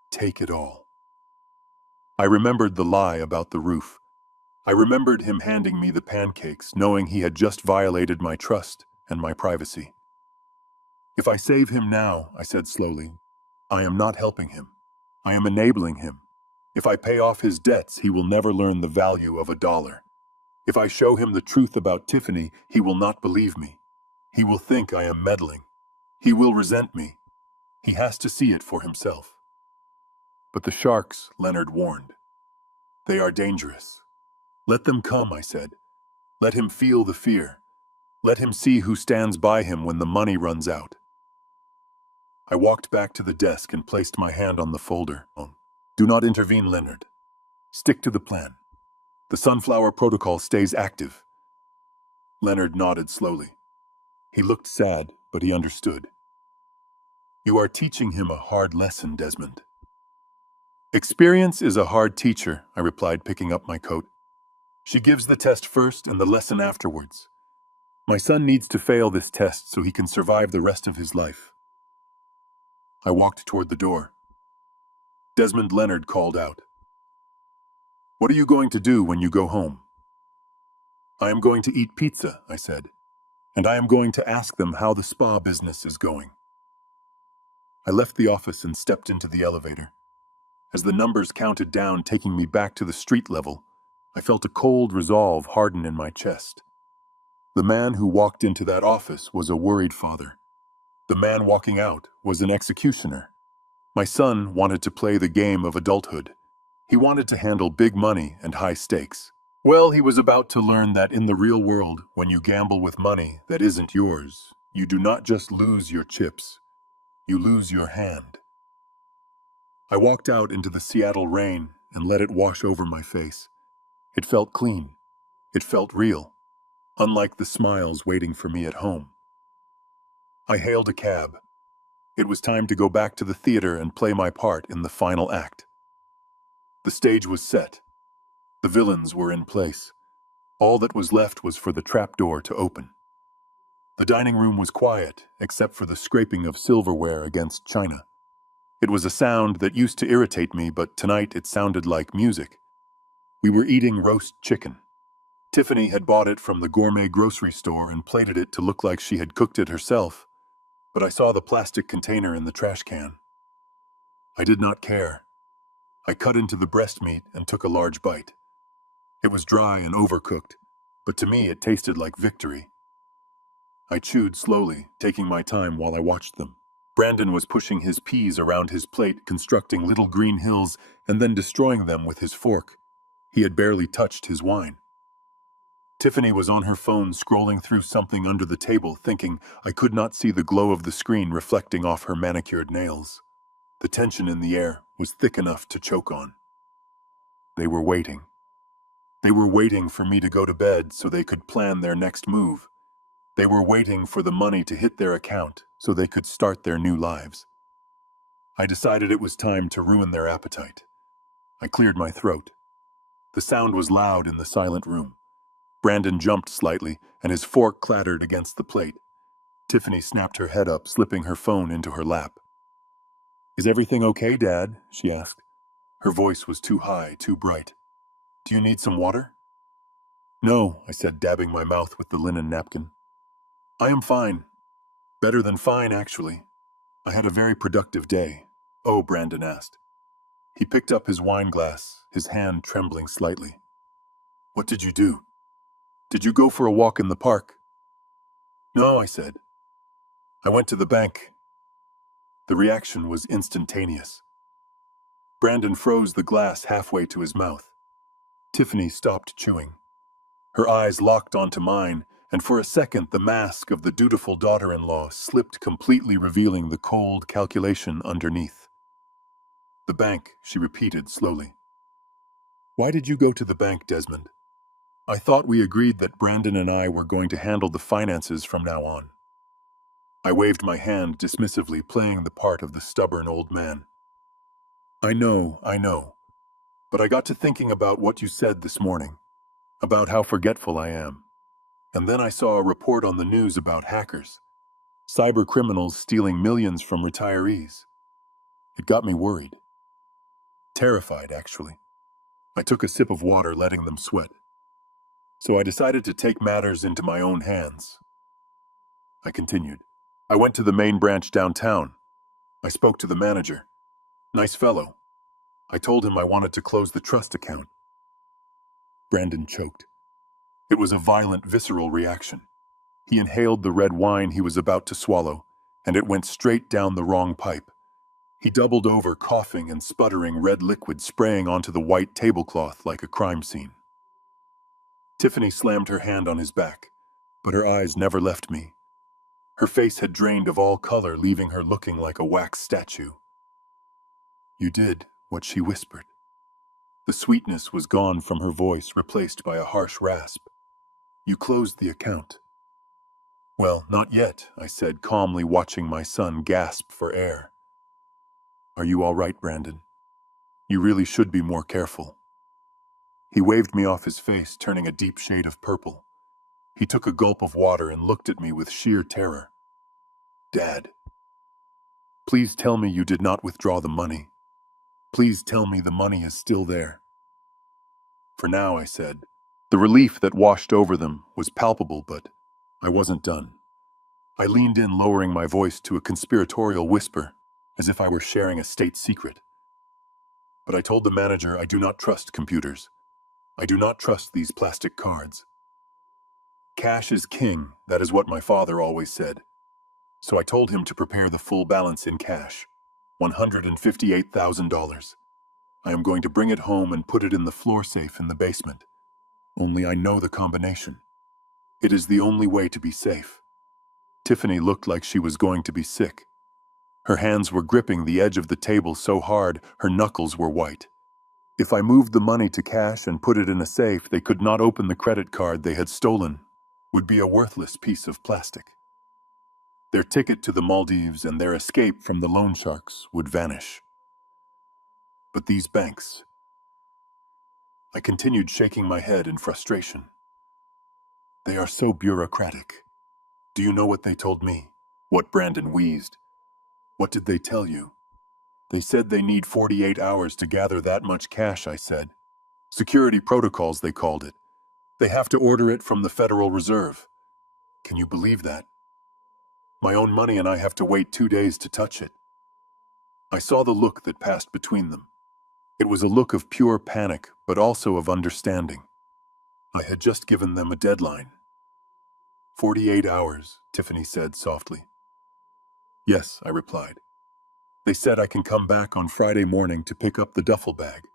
Take it all. I remembered the lie about the roof. I remembered him handing me the pancakes, knowing he had just violated my trust and my privacy. If I save him now, I said slowly, I am not helping him. I am enabling him. If I pay off his debts, he will never learn the value of $1. If I show him the truth about Tiffany, he will not believe me. He will think I am meddling. He will resent me. He has to see it for himself. But the sharks, Leonard warned. They are dangerous. Let them come, I said. Let him feel the fear. Let him see who stands by him when the money runs out. I walked back to the desk and placed my hand on the folder. Do not intervene, Leonard. Stick to the plan. The sunflower protocol stays active. Leonard nodded slowly. He looked sad, but he understood. You are teaching him a hard lesson, Desmond. Experience is a hard teacher, I replied, picking up my coat. She gives the test first and the lesson afterwards. My son needs to fail this test so he can survive the rest of his life. I walked toward the door. Desmond Leonard called out. What are you going to do when you go home? I am going to eat pizza, I said, and I am going to ask them how the spa business is going. I left the office and stepped into the elevator. As the numbers counted down, taking me back to the street level, I felt a cold resolve harden in my chest. The man who walked into that office was a worried father. The man walking out was an executioner. My son wanted to play the game of adulthood. He wanted to handle big money and high stakes. Well, he was about to learn that in the real world, when you gamble with money that isn't yours, you do not just lose your chips, you lose your hand. I walked out into the Seattle rain and let it wash over my face. It felt clean. It felt real, unlike the smiles waiting for me at home. I hailed a cab. It was time to go back to the theater and play my part in the final act. The stage was set. The villains were in place. All that was left was for the trapdoor to open. The dining room was quiet, except for the scraping of silverware against china. It was a sound that used to irritate me, but tonight it sounded like music. We were eating roast chicken. Tiffany had bought it from the gourmet grocery store and plated it to look like she had cooked it herself, but I saw the plastic container in the trash can. I did not care. I cut into the breast meat and took a large bite. It was dry and overcooked, but to me it tasted like victory. I chewed slowly, taking my time while I watched them. Brandon was pushing his peas around his plate, constructing little green hills, and then destroying them with his fork. He had barely touched his wine. Tiffany was on her phone scrolling through something under the table, thinking I could not see the glow of the screen reflecting off her manicured nails. The tension in the air was thick enough to choke on. They were waiting. They were waiting for me to go to bed so they could plan their next move. They were waiting for the money to hit their account so they could start their new lives. I decided it was time to ruin their appetite. I cleared my throat. The sound was loud in the silent room. Brandon jumped slightly, and his fork clattered against the plate. Tiffany snapped her head up, slipping her phone into her lap. Is everything okay, Dad? She asked. Her voice was too high, too bright. Do you need some water? No, I said, dabbing my mouth with the linen napkin. I am fine. Better than fine, actually. I had a very productive day. Oh, Brandon asked. He picked up his wine glass, his hand trembling slightly. What did you do? Did you go for a walk in the park? No, I said. I went to the bank. The reaction was instantaneous. Brandon froze the glass halfway to his mouth. Tiffany stopped chewing. Her eyes locked onto mine, and for a second the mask of the dutiful daughter-in-law slipped completely, revealing the cold calculation underneath. The bank, she repeated slowly. Why did you go to the bank, Desmond? I thought we agreed that Brandon and I were going to handle the finances from now on. I waved my hand dismissively, playing the part of the stubborn old man. I know, but I got to thinking about what you said this morning, about how forgetful I am. And then I saw a report on the news about hackers, cyber criminals stealing millions from retirees. It got me worried. Terrified, actually. I took a sip of water, letting them sweat. So I decided to take matters into my own hands. I continued. I went to the main branch downtown. I spoke to the manager. Nice fellow. I told him I wanted to close the trust account. Brandon choked. It was a violent, visceral reaction. He inhaled the red wine he was about to swallow, and it went straight down the wrong pipe. He doubled over, coughing and sputtering, red liquid spraying onto the white tablecloth like a crime scene. Tiffany slammed her hand on his back, but her eyes never left me. Her face had drained of all color, leaving her looking like a wax statue. You did what she whispered. The sweetness was gone from her voice, replaced by a harsh rasp. You closed the account. Well, not yet, I said, calmly, watching my son gasp for air. Are you all right, Brandon? You really should be more careful. He waved me off his face, turning a deep shade of purple. He took a gulp of water and looked at me with sheer terror. Dad, please tell me you did not withdraw the money. Please tell me the money is still there. For now, I said. The relief that washed over them was palpable, but I wasn't done. I leaned in, lowering my voice to a conspiratorial whisper, as if I were sharing a state secret. But I told the manager I do not trust computers. I do not trust these plastic cards. Cash is king, that is what my father always said. So I told him to prepare the full balance in cash, $158,000. I am going to bring it home and put it in the floor safe in the basement. Only I know the combination. It is the only way to be safe. Tiffany looked like she was going to be sick. Her hands were gripping the edge of the table so hard her knuckles were white. If I moved the money to cash and put it in a safe, they could not open the credit card they had stolen. Would be a worthless piece of plastic. Their ticket to the Maldives and their escape from the loan sharks would vanish. But these banks... I continued, shaking my head in frustration. They are so bureaucratic. Do you know what they told me? What Brandon wheezed. What did they tell you? They said they need 48 hours to gather that much cash, I said. Security protocols, they called it. They have to order it from the Federal Reserve. Can you believe that? My own money and I have to wait 2 days to touch it. I saw the look that passed between them. It was a look of pure panic, but also of understanding. I had just given them a deadline. 48 hours, Tiffany said softly. Yes, I replied. They said I can come back on Friday morning to pick up the duffel bag.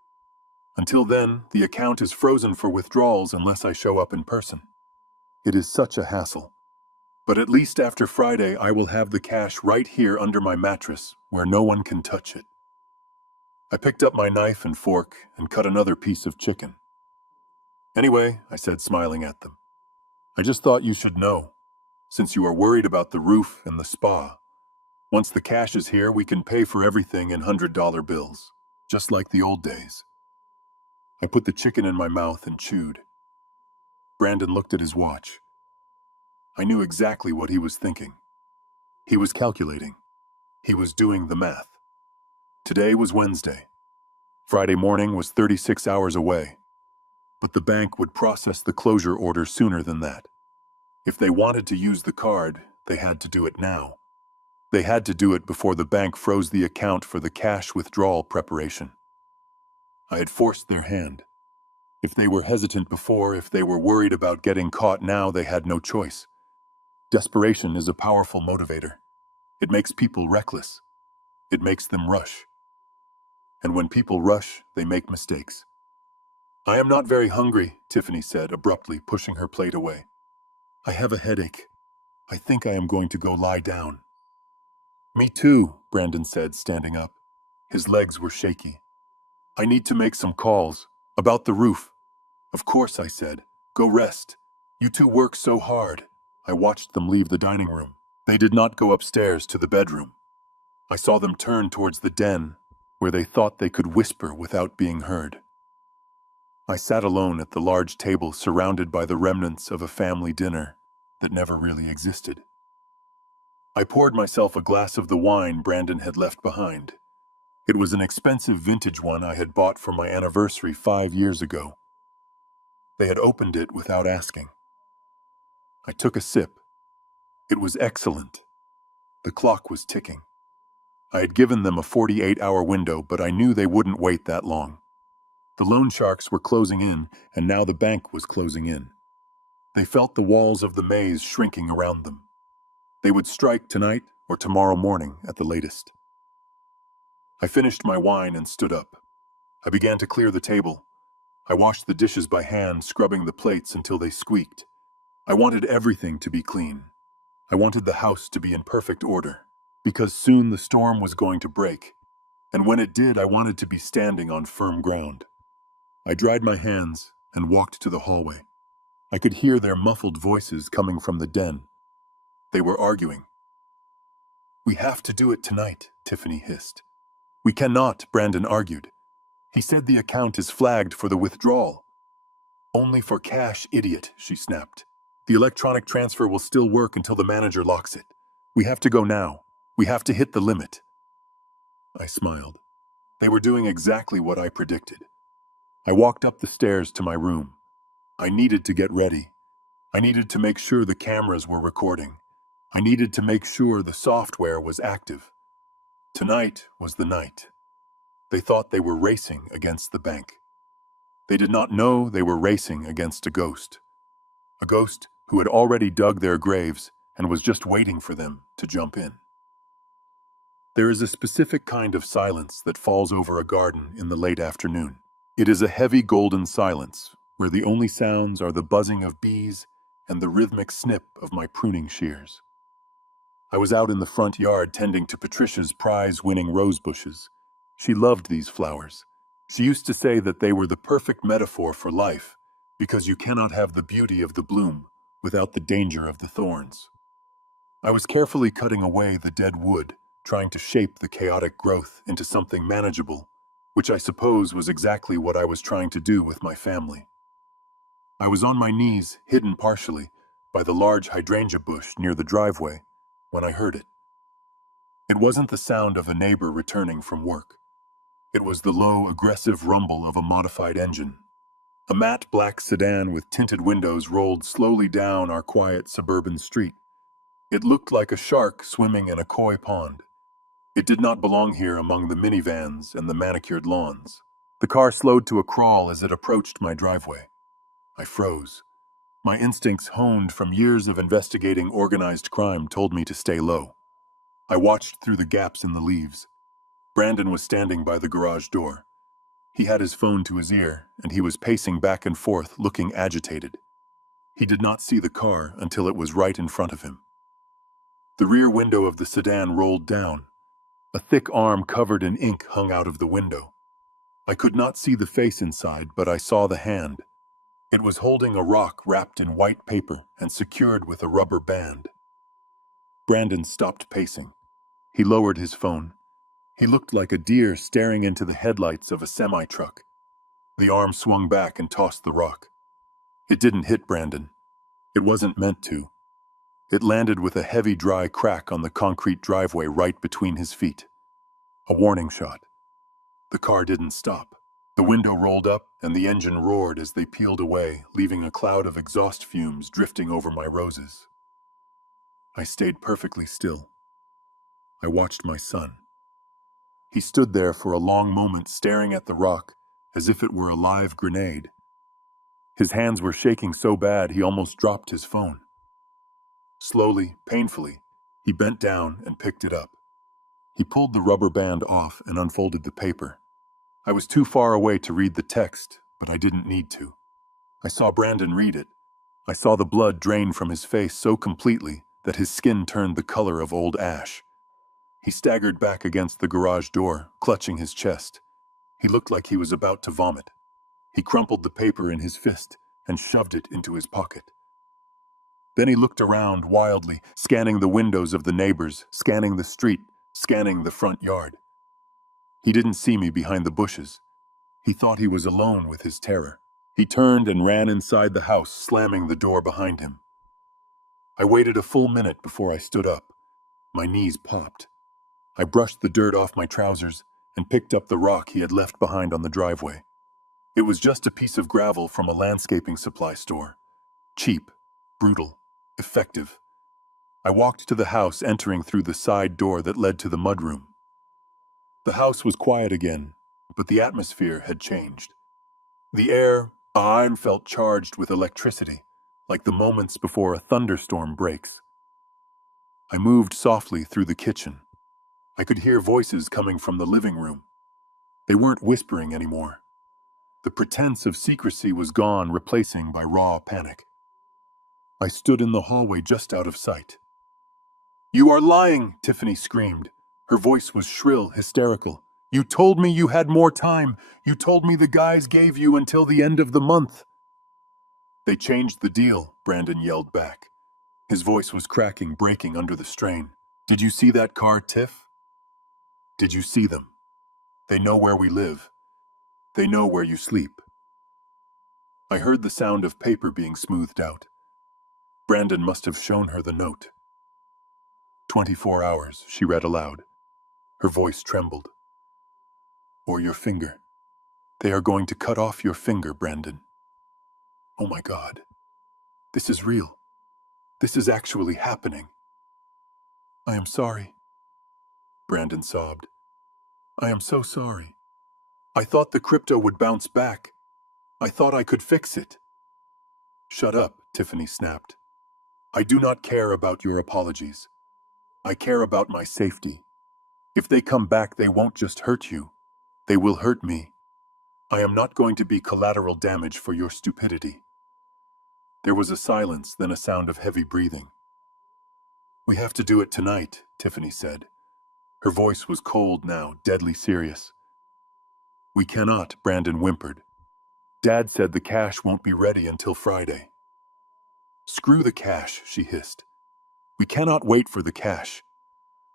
Until then, the account is frozen for withdrawals unless I show up in person. It is such a hassle. But at least after Friday, I will have the cash right here under my mattress, where no one can touch it. I picked up my knife and fork and cut another piece of chicken. Anyway, I said, smiling at them, I just thought you should know. Since you are worried about the roof and the spa, once the cash is here, we can pay for everything in $100 bills, just like the old days. I put the chicken in my mouth and chewed. Brandon looked at his watch. I knew exactly what he was thinking. He was calculating. He was doing the math. Today was Wednesday. Friday morning was 36 hours away. But the bank would process the closure order sooner than that. If they wanted to use the card, they had to do it now. They had to do it before the bank froze the account for the cash withdrawal preparation. I had forced their hand. If they were hesitant before, if they were worried about getting caught now, they had no choice. Desperation is a powerful motivator. It makes people reckless. It makes them rush. And when people rush, they make mistakes. I am not very hungry, Tiffany said, abruptly pushing her plate away. I have a headache. I think I am going to go lie down. Me too, Brandon said, standing up. His legs were shaky. I need to make some calls. About the roof. Of course, I said. Go rest. You two work so hard. I watched them leave the dining room. They did not go upstairs to the bedroom. I saw them turn towards the den, where they thought they could whisper without being heard. I sat alone at the large table surrounded by the remnants of a family dinner that never really existed. I poured myself a glass of the wine Brandon had left behind. It was an expensive vintage one I had bought for my anniversary 5 years ago. They had opened it without asking. I took a sip. It was excellent. The clock was ticking. I had given them a 48-hour window, but I knew they wouldn't wait that long. The loan sharks were closing in, and now the bank was closing in. They felt the walls of the maze shrinking around them. They would strike tonight or tomorrow morning at the latest. I finished my wine and stood up. I began to clear the table. I washed the dishes by hand, scrubbing the plates until they squeaked. I wanted everything to be clean. I wanted the house to be in perfect order, because soon the storm was going to break, and when it did, I wanted to be standing on firm ground. I dried my hands and walked to the hallway. I could hear their muffled voices coming from the den. They were arguing. "We have to do it tonight," Tiffany hissed. "We cannot," Brandon argued. "He said the account is flagged for the withdrawal." "Only for cash, idiot," she snapped. "The electronic transfer will still work until the manager locks it. We have to go now. We have to hit the limit." I smiled. They were doing exactly what I predicted. I walked up the stairs to my room. I needed to get ready. I needed to make sure the cameras were recording. I needed to make sure the software was active. Tonight was the night. They thought they were racing against the bank. They did not know they were racing against a ghost who had already dug their graves and was just waiting for them to jump in. There is a specific kind of silence that falls over a garden in the late afternoon. It is a heavy golden silence where the only sounds are the buzzing of bees and the rhythmic snip of my pruning shears. I was out in the front yard tending to Patricia's prize-winning rose bushes. She loved these flowers. She used to say that they were the perfect metaphor for life, because you cannot have the beauty of the bloom without the danger of the thorns. I was carefully cutting away the dead wood, trying to shape the chaotic growth into something manageable, which I suppose was exactly what I was trying to do with my family. I was on my knees, hidden partially by the large hydrangea bush near the driveway, when I heard it. It wasn't the sound of a neighbor returning from work. It was the low, aggressive rumble of a modified engine. A matte black sedan with tinted windows rolled slowly down our quiet suburban street. It looked like a shark swimming in a koi pond. It did not belong here among the minivans and the manicured lawns. The car slowed to a crawl as it approached my driveway. I froze. My instincts, honed from years of investigating organized crime, told me to stay low. I watched through the gaps in the leaves. Brandon was standing by the garage door. He had his phone to his ear, and he was pacing back and forth, looking agitated. He did not see the car until it was right in front of him. The rear window of the sedan rolled down. A thick arm covered in ink hung out of the window. I could not see the face inside, but I saw the hand. It was holding a rock wrapped in white paper and secured with a rubber band. Brandon stopped pacing. He lowered his phone. He looked like a deer staring into the headlights of a semi-truck. The arm swung back and tossed the rock. It didn't hit Brandon. It wasn't meant to. It landed with a heavy, dry crack on the concrete driveway right between his feet. A warning shot. The car didn't stop. The window rolled up and the engine roared as they peeled away, leaving a cloud of exhaust fumes drifting over my roses. I stayed perfectly still. I watched my son. He stood there for a long moment staring at the rock, as if it were a live grenade. His hands were shaking so bad he almost dropped his phone. Slowly, painfully, he bent down and picked it up. He pulled the rubber band off and unfolded the paper. I was too far away to read the text, but I didn't need to. I saw Brandon read it. I saw the blood drain from his face so completely that his skin turned the color of old ash. He staggered back against the garage door, clutching his chest. He looked like he was about to vomit. He crumpled the paper in his fist and shoved it into his pocket. Then he looked around wildly, scanning the windows of the neighbors, scanning the street, scanning the front yard. He didn't see me behind the bushes. He thought he was alone with his terror. He turned and ran inside the house, slamming the door behind him. I waited a full minute before I stood up. My knees popped. I brushed the dirt off my trousers and picked up the rock he had left behind on the driveway. It was just a piece of gravel from a landscaping supply store. Cheap, brutal, effective. I walked to the house, entering through the side door that led to the mudroom. The house was quiet again, but the atmosphere had changed. The air, felt charged with electricity, like the moments before a thunderstorm breaks. I moved softly through the kitchen. I could hear voices coming from the living room. They weren't whispering anymore. The pretense of secrecy was gone, replacing by raw panic. I stood in the hallway just out of sight. "You are lying!" Tiffany screamed. Her voice was shrill, hysterical. "You told me you had more time. You told me the guys gave you until the end of the month." "They changed the deal," Brandon yelled back. His voice was cracking, breaking under the strain. "Did you see that car, Tiff? Did you see them? They know where we live. They know where you sleep." I heard the sound of paper being smoothed out. Brandon must have shown her the note. 24 hours, she read aloud. Her voice trembled. "Or your finger. They are going to cut off your finger, Brandon." Oh my God. This is real. This is actually happening. "I am sorry," Brandon sobbed. "I am so sorry. I thought the crypto would bounce back. I thought I could fix it." "Shut up," Tiffany snapped. "I do not care about your apologies. I care about my safety. If they come back, they won't just hurt you. They will hurt me. I am not going to be collateral damage for your stupidity." There was a silence, then a sound of heavy breathing. "We have to do it tonight," Tiffany said. Her voice was cold now, deadly serious. "We cannot," Brandon whimpered. "Dad said the cash won't be ready until Friday." "Screw the cash," she hissed. "We cannot wait for the cash.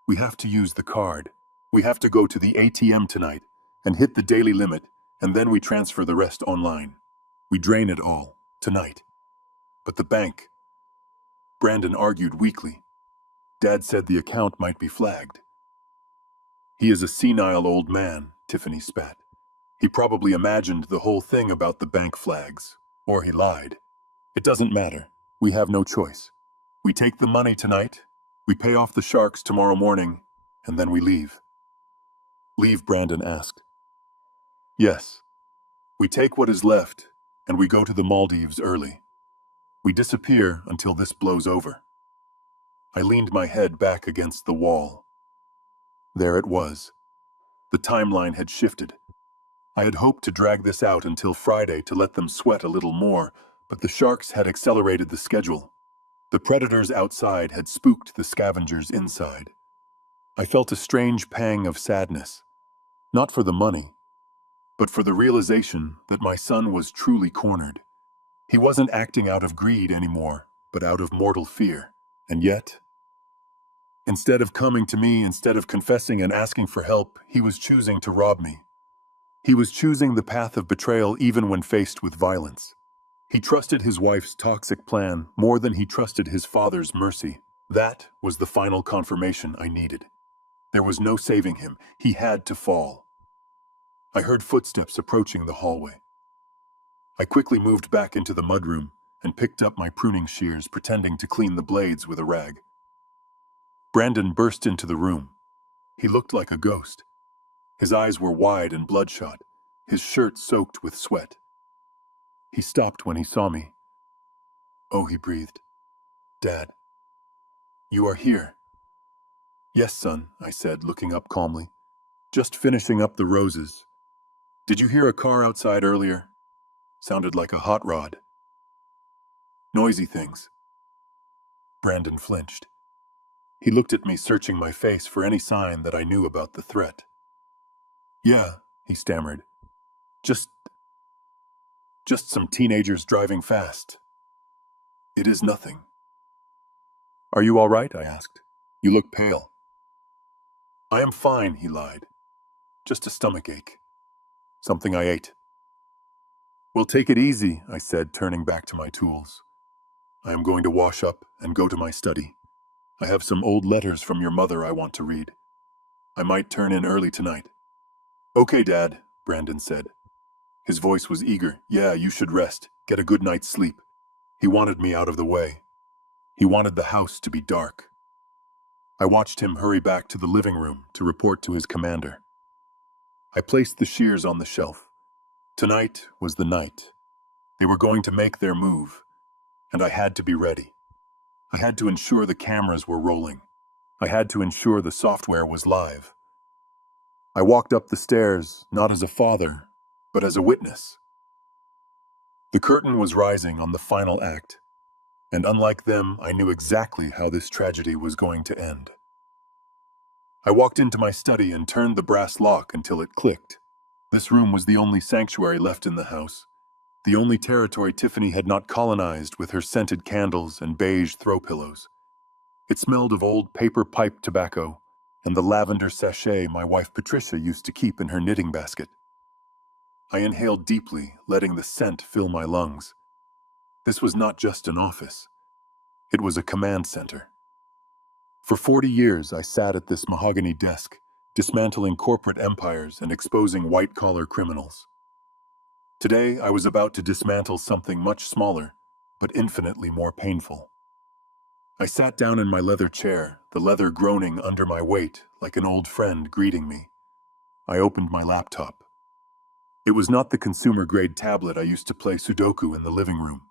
We have to use the card. We have to go to the ATM tonight and hit the daily limit, and then we transfer the rest online. We drain it all, tonight." "But the bank," Brandon argued weakly. "Dad said the account might be flagged." "He is a senile old man," Tiffany spat. "He probably imagined the whole thing about the bank flags. Or he lied. It doesn't matter. We have no choice. We take the money tonight, we pay off the sharks tomorrow morning, and then we leave." "Leave?" Brandon asked. "Yes. We take what is left, and we go to the Maldives early. We disappear until this blows over." I leaned my head back against the wall. There it was. The timeline had shifted. I had hoped to drag this out until Friday to let them sweat a little more, but the sharks had accelerated the schedule. The predators outside had spooked the scavengers inside. I felt a strange pang of sadness, not for the money, but for the realization that my son was truly cornered. He wasn't acting out of greed anymore, but out of mortal fear. And yet, instead of coming to me, instead of confessing and asking for help, he was choosing to rob me. He was choosing the path of betrayal even when faced with violence. He trusted his wife's toxic plan more than he trusted his father's mercy. That was the final confirmation I needed. There was no saving him. He had to fall. I heard footsteps approaching the hallway. I quickly moved back into the mudroom and picked up my pruning shears, pretending to clean the blades with a rag. Brandon burst into the room. He looked like a ghost. His eyes were wide and bloodshot, his shirt soaked with sweat. He stopped when he saw me. "Oh," he breathed. "Dad, you are here." "Yes, son," I said, looking up calmly. "Just finishing up the roses. Did you hear a car outside earlier? Sounded like a hot rod." "Noisy things." Brandon flinched. He looked at me, searching my face for any sign that I knew about the threat. "Yeah," he stammered. "Just Just some teenagers driving fast. It is nothing. Are you all right? I asked. You look pale. I am fine, he lied. Just a stomach ache. Something I ate. Well, take it easy, I said, turning back to my tools. I am going to wash up and go to my study. I have some old letters from your mother I want to read. I might turn in early tonight. Okay, Dad, Brandon said. His voice was eager. Yeah, you should rest. Get a good night's sleep. He wanted me out of the way. He wanted the house to be dark. I watched him hurry back to the living room to report to his commander. I placed the shears on the shelf. Tonight was the night. They were going to make their move, and I had to be ready. I had to ensure the cameras were rolling. I had to ensure the software was live. I walked up the stairs, not as a father, but as a witness. The curtain was rising on the final act, and unlike them, I knew exactly how this tragedy was going to end. I walked into my study and turned the brass lock until it clicked. This room was the only sanctuary left in the house, the only territory Tiffany had not colonized with her scented candles and beige throw pillows. It smelled of old paper pipe tobacco and the lavender sachet my wife Patricia used to keep in her knitting basket. I inhaled deeply, letting the scent fill my lungs. This was not just an office. It was a command center. For 40 years, I sat at this mahogany desk, dismantling corporate empires and exposing white-collar criminals. Today, I was about to dismantle something much smaller, but infinitely more painful. I sat down in my leather chair, the leather groaning under my weight like an old friend greeting me. I opened my laptop. It was not the consumer-grade tablet I used to play Sudoku in the living room.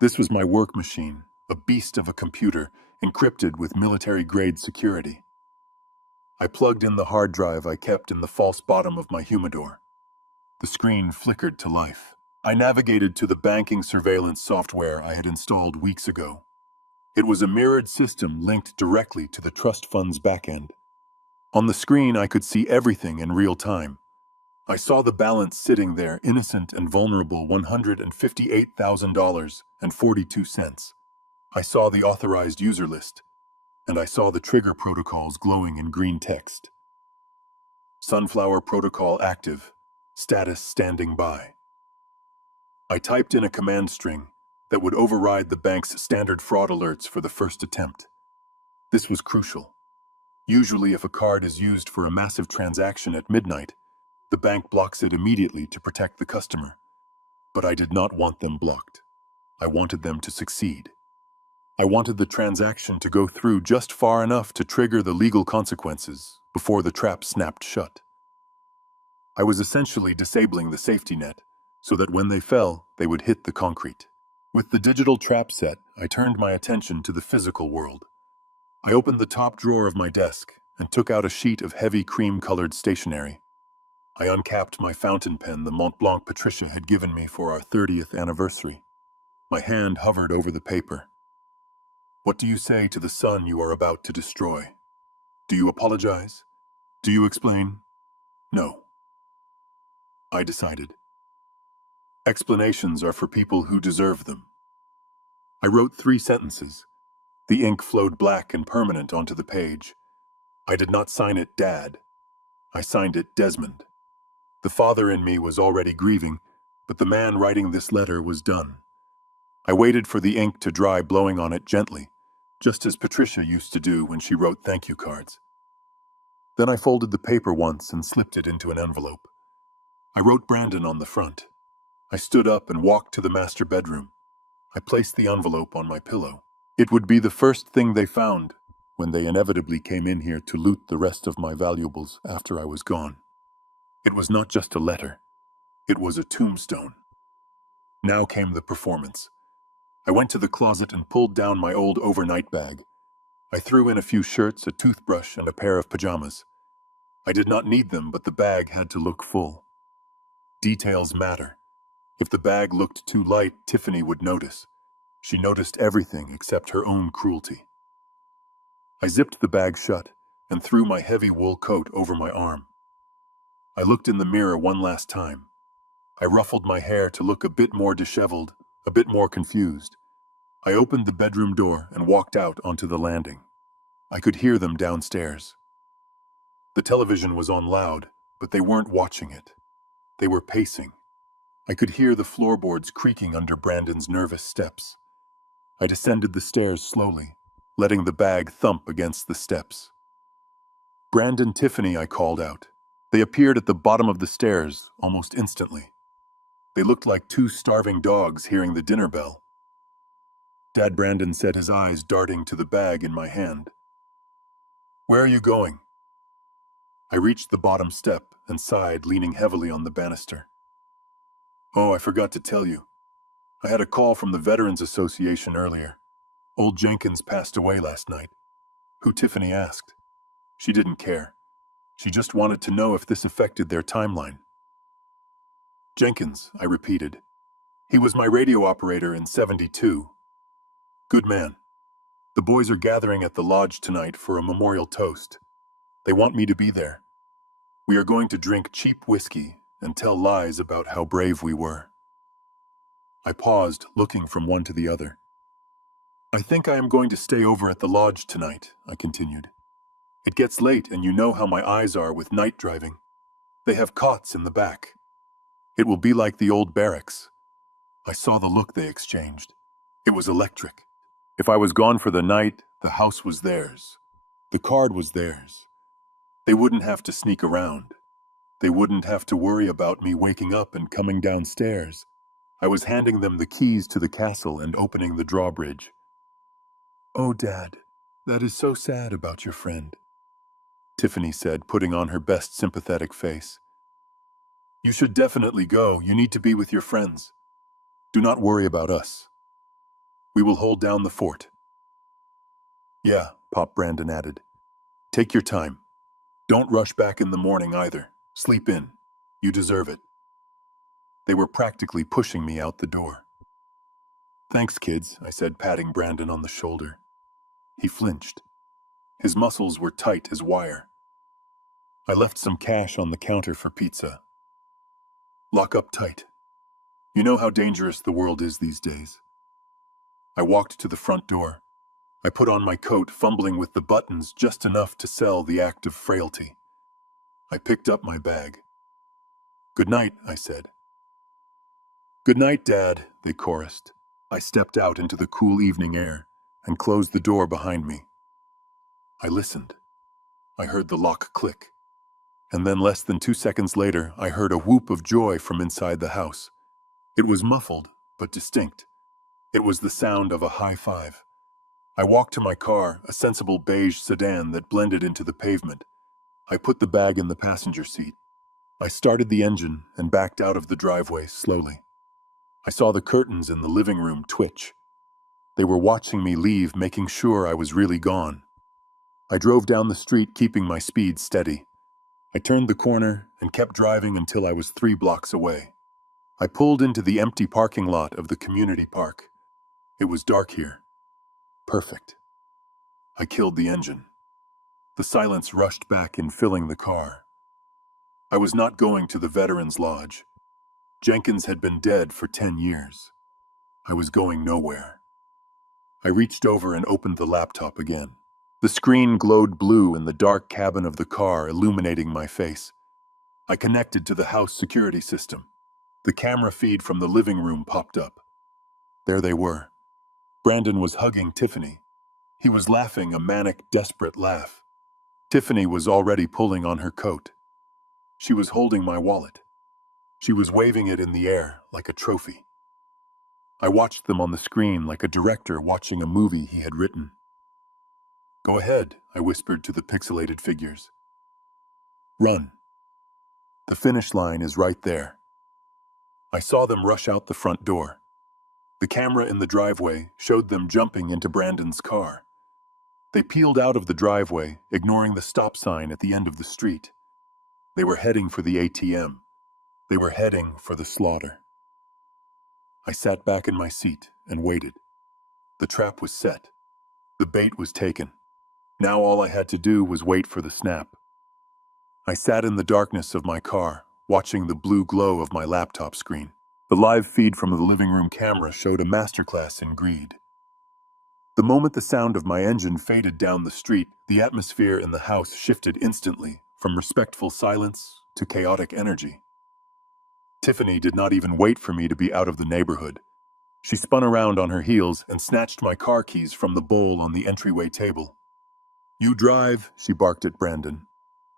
This was my work machine, a beast of a computer, encrypted with military-grade security. I plugged in the hard drive I kept in the false bottom of my humidor. The screen flickered to life. I navigated to the banking surveillance software I had installed weeks ago. It was a mirrored system linked directly to the trust fund's backend. On the screen, I could see everything in real time. I saw the balance sitting there, innocent and vulnerable, $158,042. I saw the authorized user list, and I saw the trigger protocols glowing in green text. Sunflower protocol active. Status standing by. I typed in a command string that would override the bank's standard fraud alerts for the first attempt. This was crucial. Usually, if a card is used for a massive transaction at midnight, the bank blocks it immediately to protect the customer. But I did not want them blocked. I wanted them to succeed. I wanted the transaction to go through just far enough to trigger the legal consequences before the trap snapped shut. I was essentially disabling the safety net so that when they fell, they would hit the concrete. With the digital trap set, I turned my attention to the physical world. I opened the top drawer of my desk and took out a sheet of heavy cream-colored stationery. I uncapped my fountain pen the Mont Blanc Patricia had given me for our 30th anniversary. My hand hovered over the paper. What do you say to the son you are about to destroy? Do you apologize? Do you explain? No. I decided. Explanations are for people who deserve them. I wrote 3 sentences. The ink flowed black and permanent onto the page. I did not sign it Dad. I signed it Desmond. The father in me was already grieving, but the man writing this letter was done. I waited for the ink to dry, blowing on it gently, just as Patricia used to do when she wrote thank you cards. Then I folded the paper once and slipped it into an envelope. I wrote Brandon on the front. I stood up and walked to the master bedroom. I placed the envelope on my pillow. It would be the first thing they found when they inevitably came in here to loot the rest of my valuables after I was gone. It was not just a letter. It was a tombstone. Now came the performance. I went to the closet and pulled down my old overnight bag. I threw in a few shirts, a toothbrush, and a pair of pajamas. I did not need them, but the bag had to look full. Details matter. If the bag looked too light, Tiffany would notice. She noticed everything except her own cruelty. I zipped the bag shut and threw my heavy wool coat over my arm. I looked in the mirror one last time. I ruffled my hair to look a bit more disheveled, a bit more confused. I opened the bedroom door and walked out onto the landing. I could hear them downstairs. The television was on loud, but they weren't watching it. They were pacing. I could hear the floorboards creaking under Brandon's nervous steps. I descended the stairs slowly, letting the bag thump against the steps. "Brandon, Tiffany," I called out. They appeared at the bottom of the stairs almost instantly. They looked like two starving dogs hearing the dinner bell. Dad, Brandon said, his eyes darting to the bag in my hand. "Where are you going?" I reached the bottom step and sighed, leaning heavily on the banister. "Oh, I forgot to tell you. I had a call from the Veterans Association earlier. Old Jenkins passed away last night." "Who?" Tiffany asked. She didn't care. She just wanted to know if this affected their timeline. "Jenkins," I repeated. "He was my radio operator in '72. Good man. The boys are gathering at the lodge tonight for a memorial toast. They want me to be there. We are going to drink cheap whiskey and tell lies about how brave we were." I paused, looking from one to the other. "I think I am going to stay over at the lodge tonight," I continued. "It gets late and you know how my eyes are with night driving. They have cots in the back. It will be like the old barracks." I saw the look they exchanged. It was electric. If I was gone for the night, the house was theirs. The card was theirs. They wouldn't have to sneak around. They wouldn't have to worry about me waking up and coming downstairs. I was handing them the keys to the castle and opening the drawbridge. "Oh, Dad, that is so sad about your friend," Tiffany said, putting on her best sympathetic face. "You should definitely go. You need to be with your friends. Do not worry about us. We will hold down the fort." "Yeah," Pop Brandon added. "Take your time. Don't rush back in the morning either. Sleep in. You deserve it." They were practically pushing me out the door. "Thanks, kids," I said, patting Brandon on the shoulder. He flinched. His muscles were tight as wire. I left some cash on the counter for pizza. "Lock up tight. You know how dangerous the world is these days." I walked to the front door. I put on my coat, fumbling with the buttons just enough to sell the act of frailty. I picked up my bag. "Good night," I said. "Good night, Dad," they chorused. I stepped out into the cool evening air and closed the door behind me. I listened. I heard the lock click. And then less than 2 seconds later, I heard a whoop of joy from inside the house. It was muffled, but distinct. It was the sound of a high five. I walked to my car, a sensible beige sedan that blended into the pavement. I put the bag in the passenger seat. I started the engine and backed out of the driveway slowly. I saw the curtains in the living room twitch. They were watching me leave, making sure I was really gone. I drove down the street, keeping my speed steady. I turned the corner and kept driving until I was 3 blocks away. I pulled into the empty parking lot of the community park. It was dark here. Perfect. I killed the engine. The silence rushed back in, filling the car. I was not going to the Veterans Lodge. Jenkins had been dead for 10 years. I was going nowhere. I reached over and opened the laptop again. The screen glowed blue in the dark cabin of the car, illuminating my face. I connected to the house security system. The camera feed from the living room popped up. There they were. Brandon was hugging Tiffany. He was laughing a manic, desperate laugh. Tiffany was already pulling on her coat. She was holding my wallet. She was waving it in the air like a trophy. I watched them on the screen like a director watching a movie he had written. "Go ahead," I whispered to the pixelated figures. "Run. The finish line is right there." I saw them rush out the front door. The camera in the driveway showed them jumping into Brandon's car. They peeled out of the driveway, ignoring the stop sign at the end of the street. They were heading for the ATM. They were heading for the slaughter. I sat back in my seat and waited. The trap was set. The bait was taken. Now all I had to do was wait for the snap. I sat in the darkness of my car, watching the blue glow of my laptop screen. The live feed from the living room camera showed a masterclass in greed. The moment the sound of my engine faded down the street, the atmosphere in the house shifted instantly, from respectful silence to chaotic energy. Tiffany did not even wait for me to be out of the neighborhood. She spun around on her heels and snatched my car keys from the bowl on the entryway table. "You drive," she barked at Brandon.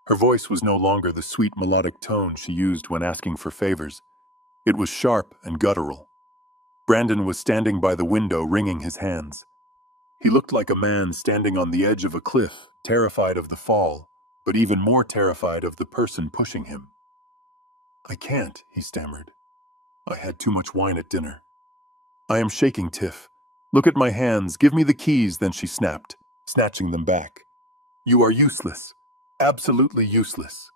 Her voice was no longer the sweet melodic tone she used when asking for favors. It was sharp and guttural. Brandon was standing by the window, wringing his hands. He looked like a man standing on the edge of a cliff, terrified of the fall, but even more terrified of the person pushing him. "I can't," he stammered. "I had too much wine at dinner." "I am shaking, Tiff. Look at my hands. Give me the keys," then she snapped, snatching them back. "You are useless. Absolutely useless.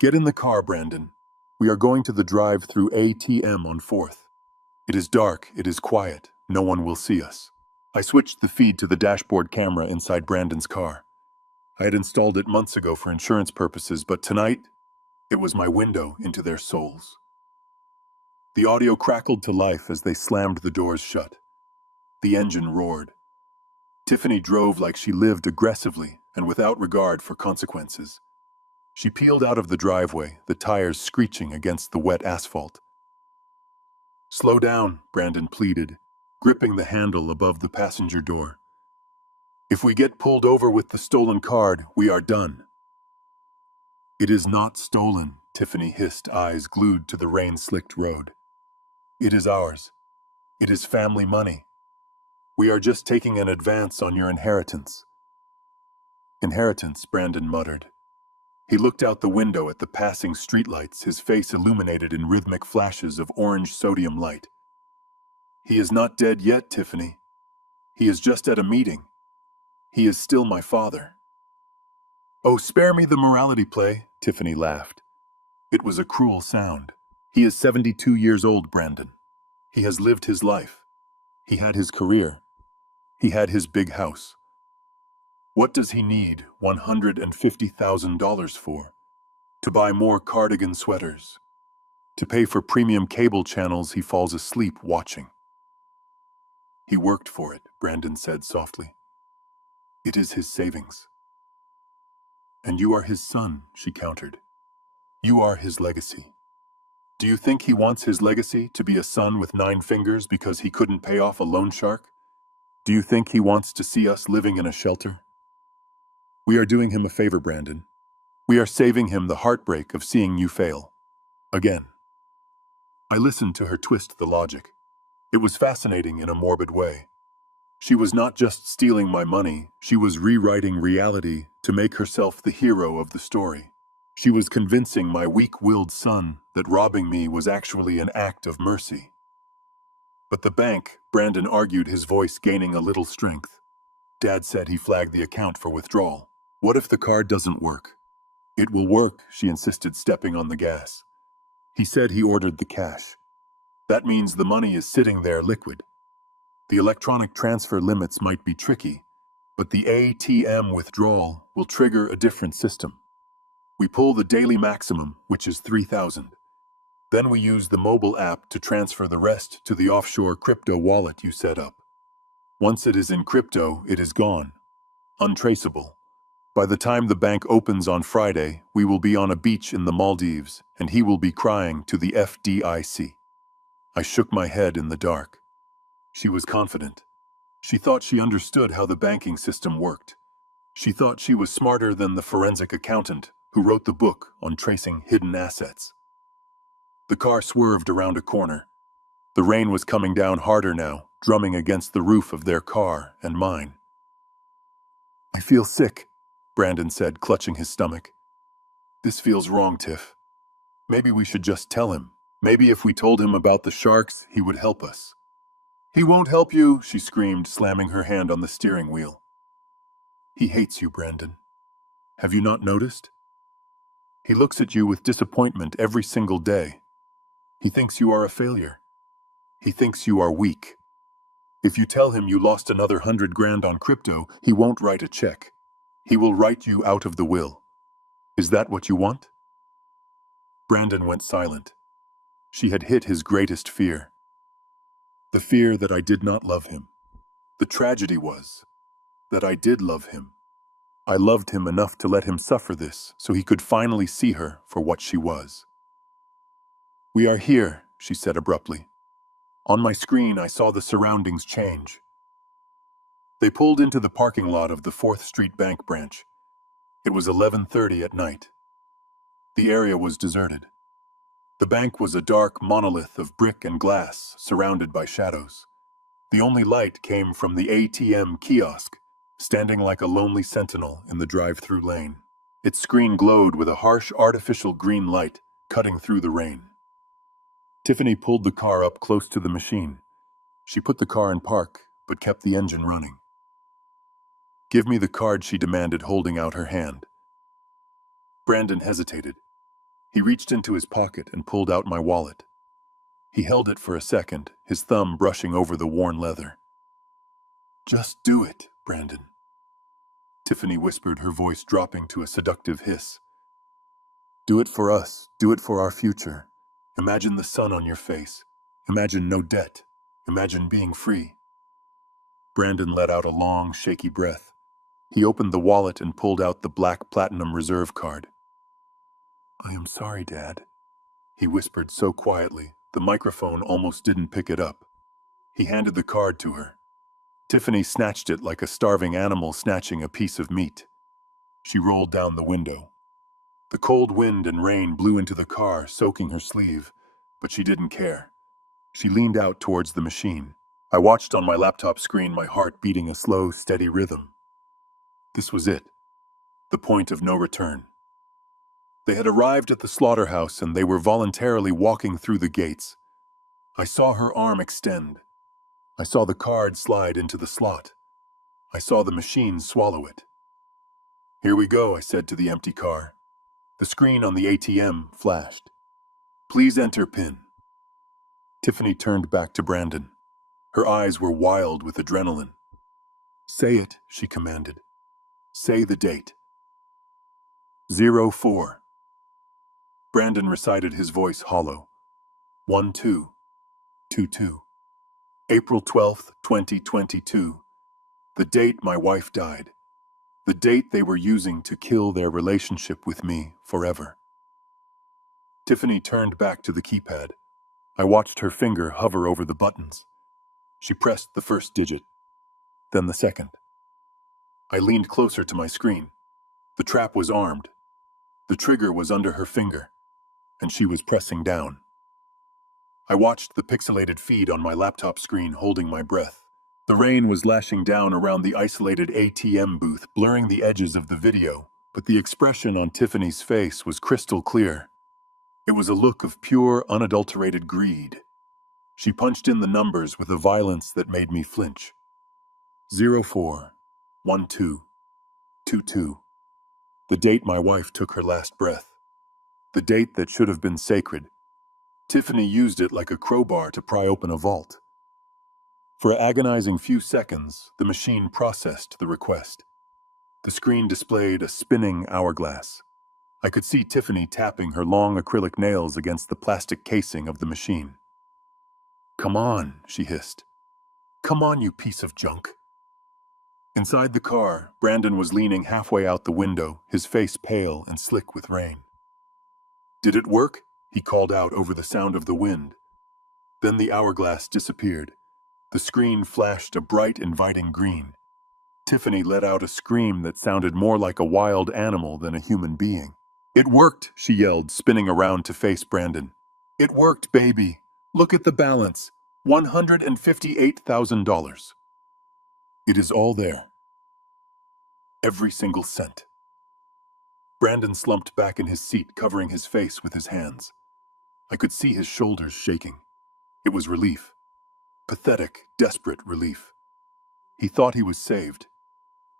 Get in the car, Brandon. We are going to the drive-through ATM on 4th. It is dark, it is quiet, no one will see us." I switched the feed to the dashboard camera inside Brandon's car. I had installed it months ago for insurance purposes, but tonight, it was my window into their souls. The audio crackled to life as they slammed the doors shut. The engine roared. Tiffany drove like she lived aggressively and without regard for consequences. She peeled out of the driveway, the tires screeching against the wet asphalt. "Slow down," Brandon pleaded, gripping the handle above the passenger door. "If we get pulled over with the stolen card, we are done." "It is not stolen," Tiffany hissed, eyes glued to the rain-slicked road. "It is ours. It is family money. We are just taking an advance on your inheritance." "Inheritance," Brandon muttered. He looked out the window at the passing streetlights, his face illuminated in rhythmic flashes of orange sodium light. "He is not dead yet, Tiffany. He is just at a meeting. He is still my father." "Oh, spare me the morality play," Tiffany laughed. It was a cruel sound. "He is 72 years old, Brandon. He has lived his life. He had his career. He had his big house. What does he need $150,000 for? To buy more cardigan sweaters. To pay for premium cable channels he falls asleep watching." "He worked for it," Brandon said softly. "It is his savings." "And you are his son," she countered. "You are his legacy. Do you think he wants his legacy to be a son with 9 fingers because he couldn't pay off a loan shark? Do you think he wants to see us living in a shelter? We are doing him a favor, Brandon. We are saving him the heartbreak of seeing you fail. Again." I listened to her twist the logic. It was fascinating in a morbid way. She was not just stealing my money, she was rewriting reality to make herself the hero of the story. She was convincing my weak-willed son that robbing me was actually an act of mercy. "But the bank," Brandon argued, his voice gaining a little strength. "Dad said he flagged the account for withdrawal. What if the card doesn't work?" "It will work," she insisted, stepping on the gas. "He said he ordered the cash. That means the money is sitting there liquid. The electronic transfer limits might be tricky, but the ATM withdrawal will trigger a different system. We pull the daily maximum, which is 3,000. Then we use the mobile app to transfer the rest to the offshore crypto wallet you set up. Once it is in crypto, it is gone. Untraceable. By the time the bank opens on Friday, we will be on a beach in the Maldives, and he will be crying to the FDIC." I shook my head in the dark. She was confident. She thought she understood how the banking system worked. She thought she was smarter than the forensic accountant who wrote the book on tracing hidden assets. The car swerved around a corner. The rain was coming down harder now, drumming against the roof of their car and mine. "I feel sick," Brandon said, clutching his stomach. "This feels wrong, Tiff. Maybe we should just tell him. Maybe if we told him about the sharks, he would help us." "He won't help you," she screamed, slamming her hand on the steering wheel. "He hates you, Brandon. Have you not noticed? He looks at you with disappointment every single day. He thinks you are a failure. He thinks you are weak. If you tell him you lost another 100 grand on crypto, he won't write a check. He will write you out of the will. Is that what you want?" Brandon went silent. She had hit his greatest fear. The fear that I did not love him. The tragedy was that I did love him. I loved him enough to let him suffer this so he could finally see her for what she was. "We are here," she said abruptly. On my screen, I saw the surroundings change. They pulled into the parking lot of the 4th Street Bank branch. It was 11:30 at night. The area was deserted. The bank was a dark monolith of brick and glass, surrounded by shadows. The only light came from the ATM kiosk, standing like a lonely sentinel in the drive-through lane. Its screen glowed with a harsh artificial green light cutting through the rain. Tiffany pulled the car up close to the machine. She put the car in park, but kept the engine running. "Give me the card," she demanded, holding out her hand. Brandon hesitated. He reached into his pocket and pulled out my wallet. He held it for a second, his thumb brushing over the worn leather. "Just do it, Brandon," Tiffany whispered, her voice dropping to a seductive hiss. "Do it for us. Do it for our future. Imagine the sun on your face. Imagine no debt. Imagine being free." Brandon let out a long, shaky breath. He opened the wallet and pulled out the black Platinum Reserve card. "I am sorry, Dad," he whispered so quietly, the microphone almost didn't pick it up. He handed the card to her. Tiffany snatched it like a starving animal snatching a piece of meat. She rolled down the window. The cold wind and rain blew into the car, soaking her sleeve, but she didn't care. She leaned out towards the machine. I watched on my laptop screen, my heart beating a slow, steady rhythm. This was it, the point of no return. They had arrived at the slaughterhouse and they were voluntarily walking through the gates. I saw her arm extend. I saw the card slide into the slot. I saw the machine swallow it. "Here we go," I said to the empty car. The screen on the ATM flashed. "Please enter PIN." Tiffany turned back to Brandon. Her eyes were wild with adrenaline. "Say it," she commanded. "Say the date." 04. Brandon recited, his voice hollow. 1222. April 12th, 2022. The date my wife died. The date they were using to kill their relationship with me forever. Tiffany turned back to the keypad. I watched her finger hover over the buttons. She pressed the first digit, then the second. I leaned closer to my screen. The trap was armed. The trigger was under her finger, and she was pressing down. I watched the pixelated feed on my laptop screen, holding my breath. The rain was lashing down around the isolated ATM booth, blurring the edges of the video, but the expression on Tiffany's face was crystal clear. It was a look of pure, unadulterated greed. She punched in the numbers with a violence that made me flinch. 041222. The date my wife took her last breath. The date that should have been sacred. Tiffany used it like a crowbar to pry open a vault. For an agonizing few seconds, the machine processed the request. The screen displayed a spinning hourglass. I could see Tiffany tapping her long acrylic nails against the plastic casing of the machine. "Come on," she hissed. "Come on, you piece of junk." Inside the car, Brandon was leaning halfway out the window, his face pale and slick with rain. "Did it work?" he called out over the sound of the wind. Then the hourglass disappeared. The screen flashed a bright, inviting green. Tiffany let out a scream that sounded more like a wild animal than a human being. "It worked," she yelled, spinning around to face Brandon. "It worked, baby. Look at the balance. $158,000. It is all there. Every single cent." Brandon slumped back in his seat, covering his face with his hands. I could see his shoulders shaking. It was relief. Pathetic, desperate relief. He thought he was saved.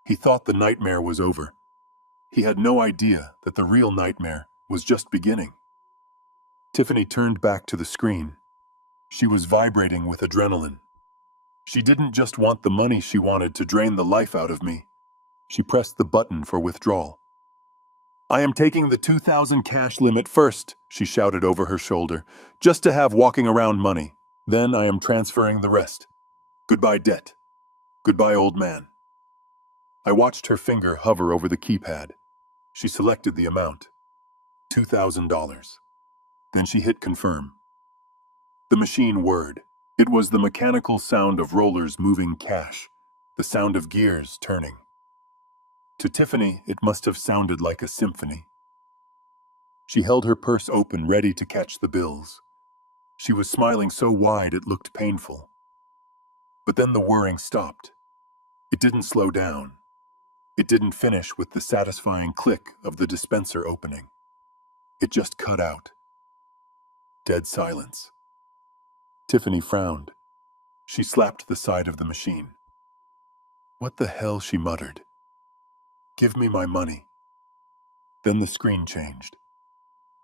He thought the nightmare was over. He had no idea that the real nightmare was just beginning. Tiffany turned back to the screen. She was vibrating with adrenaline. She didn't just want the money, she wanted to drain the life out of me. She pressed the button for withdrawal. I am taking the 2,000 cash limit first, she shouted over her shoulder, just to have walking around money. Then I am transferring the rest. Goodbye, debt. Goodbye, old man. I watched her finger hover over the keypad. She selected the amount. $2,000. Then she hit confirm. The machine whirred. It was the mechanical sound of rollers moving cash, the sound of gears turning. To Tiffany, it must have sounded like a symphony. She held her purse open, ready to catch the bills. She was smiling so wide it looked painful. But then the whirring stopped. It didn't slow down. It didn't finish with the satisfying click of the dispenser opening. It just cut out. Dead silence. Tiffany frowned. She slapped the side of the machine. What the hell, she muttered. Give me my money. Then the screen changed.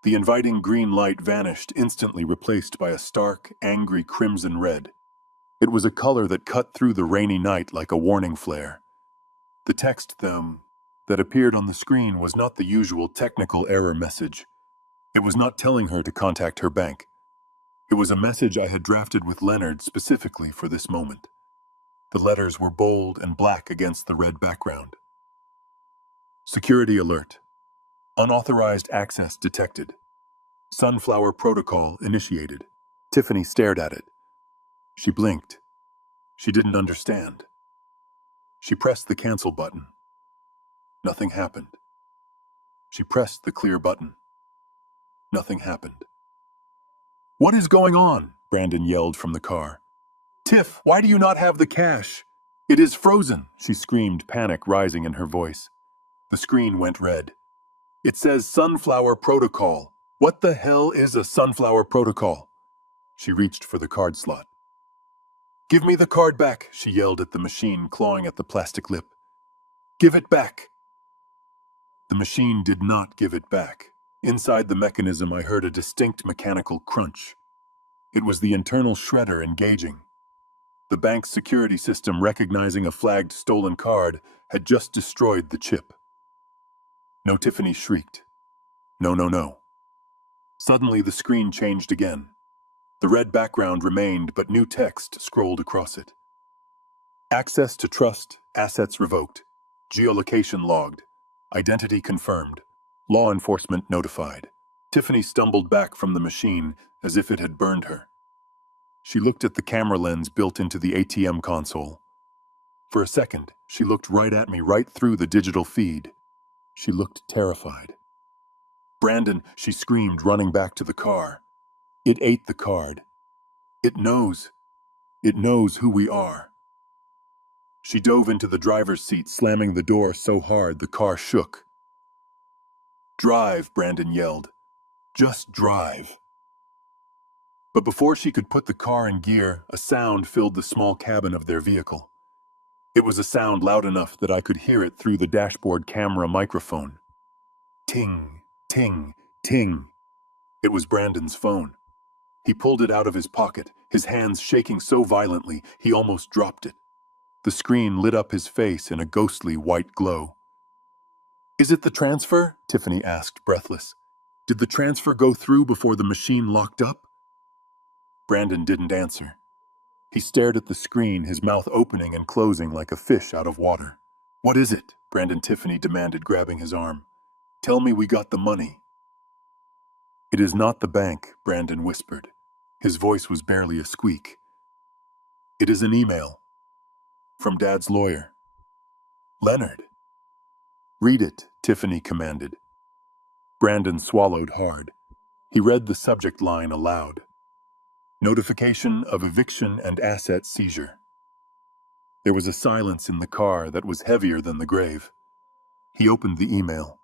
The inviting green light vanished, instantly replaced by a stark, angry crimson red. It was a color that cut through the rainy night like a warning flare. The text, that appeared on the screen was not the usual technical error message. It was not telling her to contact her bank. It was a message I had drafted with Leonard specifically for this moment. The letters were bold and black against the red background. Security alert. Unauthorized access detected. Sunflower protocol initiated. Tiffany stared at it. She blinked. She didn't understand. She pressed the cancel button. Nothing happened. She pressed the clear button. Nothing happened. What is going on? Brandon yelled from the car. Tiff, why do you not have the cash? It is frozen, she screamed, panic rising in her voice. The screen went red. It says Sunflower Protocol. What the hell is a Sunflower Protocol? She reached for the card slot. Give me the card back, she yelled at the machine, clawing at the plastic lip. Give it back. The machine did not give it back. Inside the mechanism, I heard a distinct mechanical crunch. It was the internal shredder engaging. The bank's security system, recognizing a flagged stolen card, had just destroyed the chip. No, Tiffany shrieked. No, no, no. Suddenly, the screen changed again. The red background remained, but new text scrolled across it. Access to trust, assets revoked. Geolocation logged. Identity confirmed. Law enforcement notified. Tiffany stumbled back from the machine as if it had burned her. She looked at the camera lens built into the ATM console. For a second, she looked right at me, right through the digital feed. She looked terrified. Brandon, she screamed, running back to the car. It ate the card. It knows. It knows who we are. She dove into the driver's seat, slamming the door so hard the car shook. Drive, Brandon yelled. Just drive. But before she could put the car in gear, a sound filled the small cabin of their vehicle. It was a sound loud enough that I could hear it through the dashboard camera microphone. Ting, ting, ting. It was Brandon's phone. He pulled it out of his pocket, his hands shaking so violently he almost dropped it. The screen lit up his face in a ghostly white glow. Is it the transfer? Tiffany asked, breathless. Did the transfer go through before the machine locked up? Brandon didn't answer. He stared at the screen, his mouth opening and closing like a fish out of water. What is it? Brandon Tiffany demanded, grabbing his arm. Tell me we got the money. It is not the bank, Brandon whispered. His voice was barely a squeak. It is an email. From Dad's lawyer. Leonard. Read it, Tiffany commanded. Brandon swallowed hard. He read the subject line aloud. Notification of eviction and asset seizure. There was a silence in the car that was heavier than the grave. He opened the email.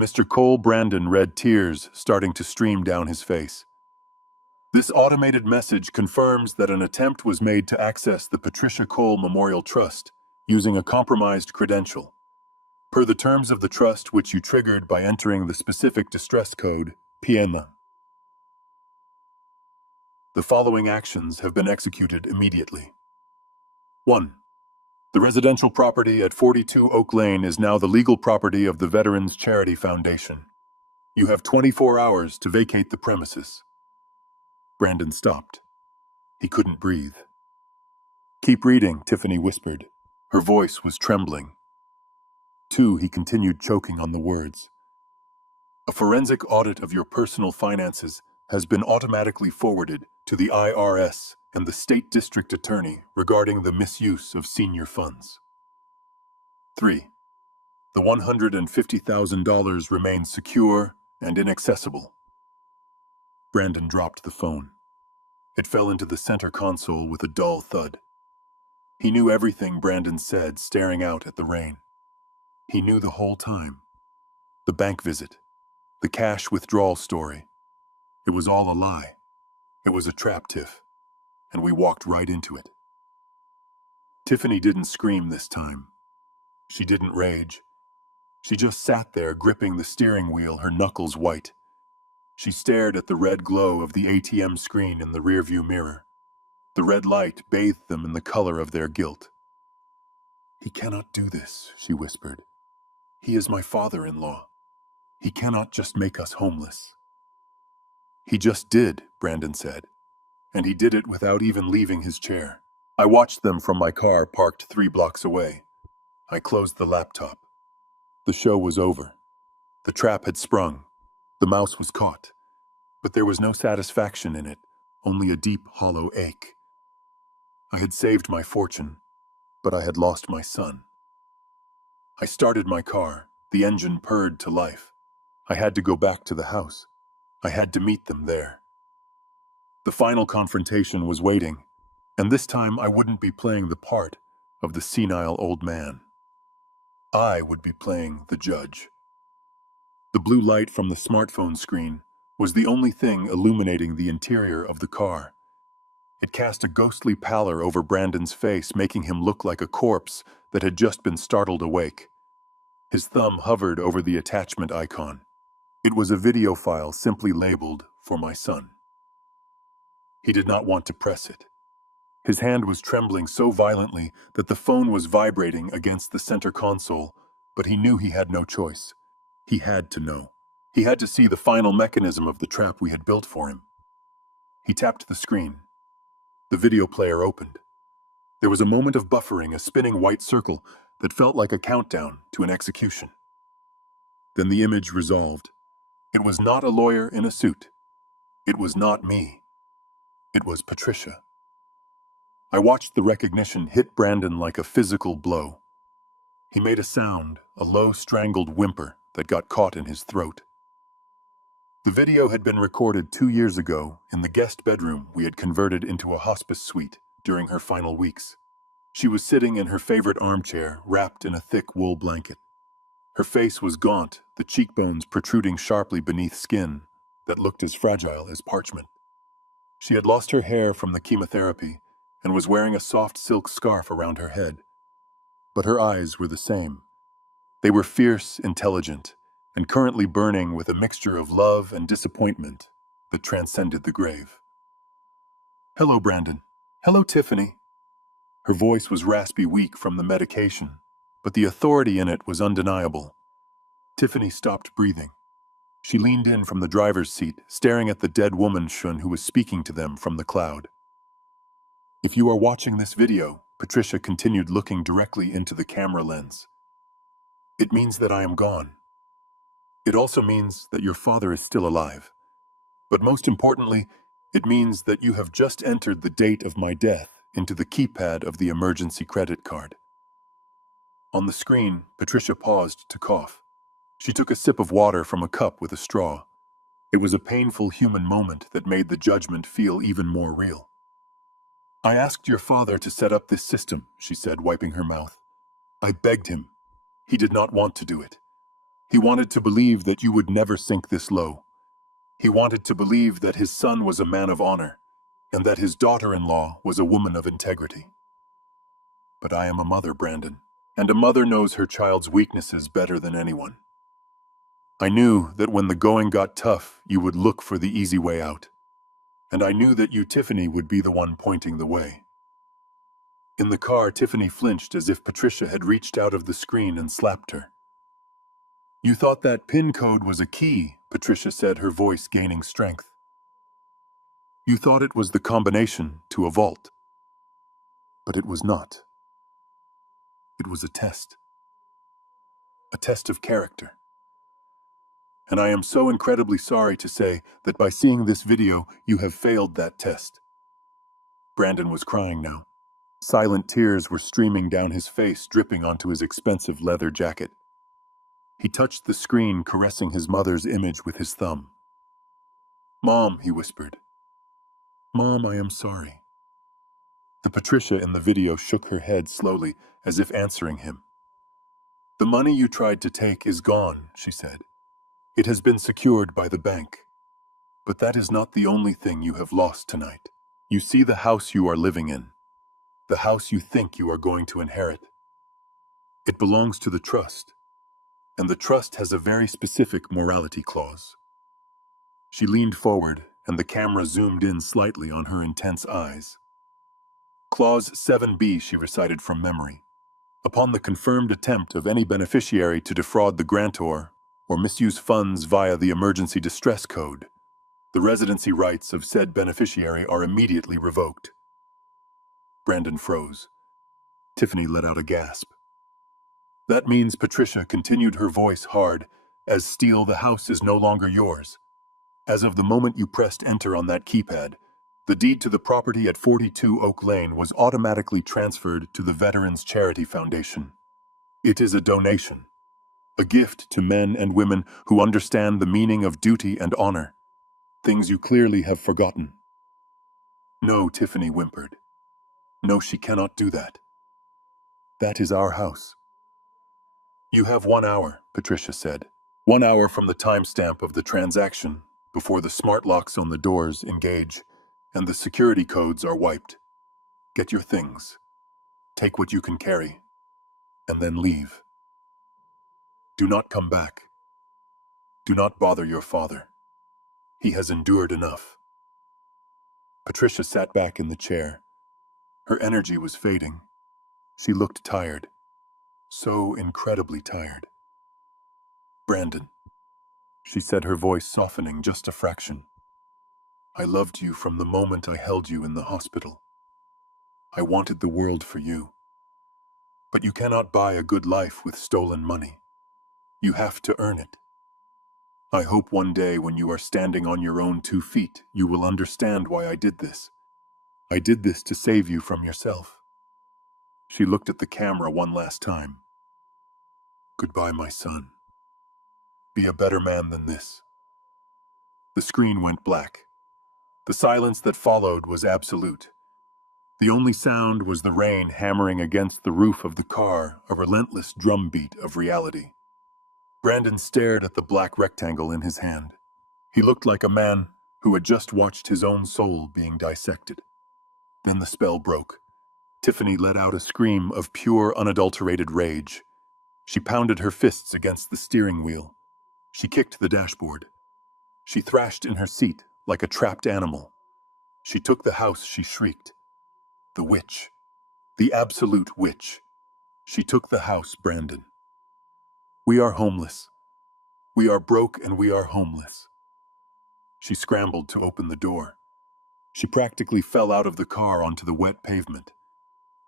Mr. Cole Brandon read, tears starting to stream down his face. This automated message confirms that an attempt was made to access the Patricia Cole Memorial Trust using a compromised credential. Per the terms of the trust, which you triggered by entering the specific distress code, PM. The following actions have been executed immediately. 1. The residential property at 42 Oak Lane is now the legal property of the Veterans Charity Foundation. You have 24 hours to vacate the premises. Brandon stopped. He couldn't breathe. Keep reading, Tiffany whispered. Her voice was trembling. Two, he continued, choking on the words. A forensic audit of your personal finances has been automatically forwarded to the IRS and the State District Attorney regarding the misuse of senior funds. 3. The $150,000 remains secure and inaccessible. Brandon dropped the phone. It fell into the center console with a dull thud. He knew everything Brandon said, staring out at the rain. He knew the whole time. The bank visit, the cash withdrawal story. It was all a lie. It was a trap, Tiff, and we walked right into it. Tiffany didn't scream this time. She didn't rage. She just sat there, gripping the steering wheel, her knuckles white. She stared at the red glow of the ATM screen in the rearview mirror. The red light bathed them in the color of their guilt. He cannot do this, she whispered. He is my father-in-law. He cannot just make us homeless. He just did, Brandon said, and he did it without even leaving his chair. I watched them from my car parked 3 blocks away. I closed the laptop. The show was over. The trap had sprung. The mouse was caught. But there was no satisfaction in it, only a deep, hollow ache. I had saved my fortune, but I had lost my son. I started my car. The engine purred to life. I had to go back to the house. I had to meet them there. The final confrontation was waiting, and this time I wouldn't be playing the part of the senile old man. I would be playing the judge. The blue light from the smartphone screen was the only thing illuminating the interior of the car. It cast a ghostly pallor over Brandon's face, making him look like a corpse that had just been startled awake. His thumb hovered over the attachment icon. It was a video file simply labeled, "For my son." He did not want to press it. His hand was trembling so violently that the phone was vibrating against the center console, but he knew he had no choice. He had to know. He had to see the final mechanism of the trap we had built for him. He tapped the screen. The video player opened. There was a moment of buffering, a spinning white circle that felt like a countdown to an execution. Then the image resolved. It was not a lawyer in a suit. It was not me. It was Patricia. I watched the recognition hit Brandon like a physical blow. He made a sound, a low, strangled whimper that got caught in his throat. The video had been recorded 2 years ago in the guest bedroom we had converted into a hospice suite during her final weeks. She was sitting in her favorite armchair, wrapped in a thick wool blanket. Her face was gaunt, the cheekbones protruding sharply beneath skin that looked as fragile as parchment. She had lost her hair from the chemotherapy and was wearing a soft silk scarf around her head. But her eyes were the same. They were fierce, intelligent, and currently burning with a mixture of love and disappointment that transcended the grave. "Hello, Brandon. Hello, Tiffany." Her voice was raspy, weak from the medication, but the authority in it was undeniable. Tiffany stopped breathing. She leaned in from the driver's seat, staring at the dead woman Shun who was speaking to them from the cloud. "If you are watching this video," Patricia continued, looking directly into the camera lens, "it means that I am gone. It also means that your father is still alive. But most importantly, it means that you have just entered the date of my death into the keypad of the emergency credit card." On the screen, Patricia paused to cough. She took a sip of water from a cup with a straw. It was a painful human moment that made the judgment feel even more real. "I asked your father to set up this system," she said, wiping her mouth. "I begged him. He did not want to do it. He wanted to believe that you would never sink this low. He wanted to believe that his son was a man of honor, and that his daughter-in-law was a woman of integrity. But I am a mother, Brandon, and a mother knows her child's weaknesses better than anyone. I knew that when the going got tough, you would look for the easy way out. And I knew that you, Tiffany, would be the one pointing the way. In the car, Tiffany flinched as if Patricia had reached out of the screen and slapped her. "You thought that PIN code was a key," Patricia said, her voice gaining strength. "You thought it was the combination to a vault. But it was not. It was a test. A test of character. And I am so incredibly sorry to say that by seeing this video, you have failed that test." Brandon was crying now. Silent tears were streaming down his face, dripping onto his expensive leather jacket. He touched the screen, caressing his mother's image with his thumb. "Mom," he whispered. "Mom, I am sorry." The Patricia in the video shook her head slowly, as if answering him. "The money you tried to take is gone," she said. "It has been secured by the bank. But that is not the only thing you have lost tonight. You see the house you are living in, the house you think you are going to inherit. It belongs to the trust, and the trust has a very specific morality clause." She leaned forward, and the camera zoomed in slightly on her intense eyes. Clause 7B, she recited from memory. "Upon the confirmed attempt of any beneficiary to defraud the grantor or misuse funds via the emergency distress code, the residency rights of said beneficiary are immediately revoked." Brandon froze. Tiffany let out a gasp. "That means," Patricia continued, her voice hard as steel, "the house is no longer yours. As of the moment you pressed enter on that keypad, the deed to the property at 42 Oak Lane was automatically transferred to the Veterans Charity Foundation. It is a donation, a gift to men and women who understand the meaning of duty and honor, things you clearly have forgotten." "No," Tiffany whimpered. "No, she cannot do that. That is our house." "You have 1 hour," Patricia said. 1 hour from the timestamp of the transaction, before the smart locks on the doors engage and the security codes are wiped. Get your things. Take what you can carry, and then leave. Do not come back. Do not bother your father. He has endured enough." Patricia sat back in the chair. Her energy was fading. She looked tired. So incredibly tired. "Brandon," she said, her voice softening just a fraction. "I loved you from the moment I held you in the hospital. I wanted the world for you. But you cannot buy a good life with stolen money. You have to earn it. I hope one day when you are standing on your own 2 feet, you will understand why I did this. I did this to save you from yourself." She looked at the camera one last time. "Goodbye, my son. Be a better man than this." The screen went black. The silence that followed was absolute. The only sound was the rain hammering against the roof of the car, a relentless drumbeat of reality. Brandon stared at the black rectangle in his hand. He looked like a man who had just watched his own soul being dissected. Then the spell broke. Tiffany let out a scream of pure, unadulterated rage. She pounded her fists against the steering wheel. She kicked the dashboard. She thrashed in her seat like a trapped animal. "She took the house," she shrieked. "The witch. The absolute witch. She took the house, Brandon. We are homeless. We are broke and we are homeless." She scrambled to open the door. She practically fell out of the car onto the wet pavement.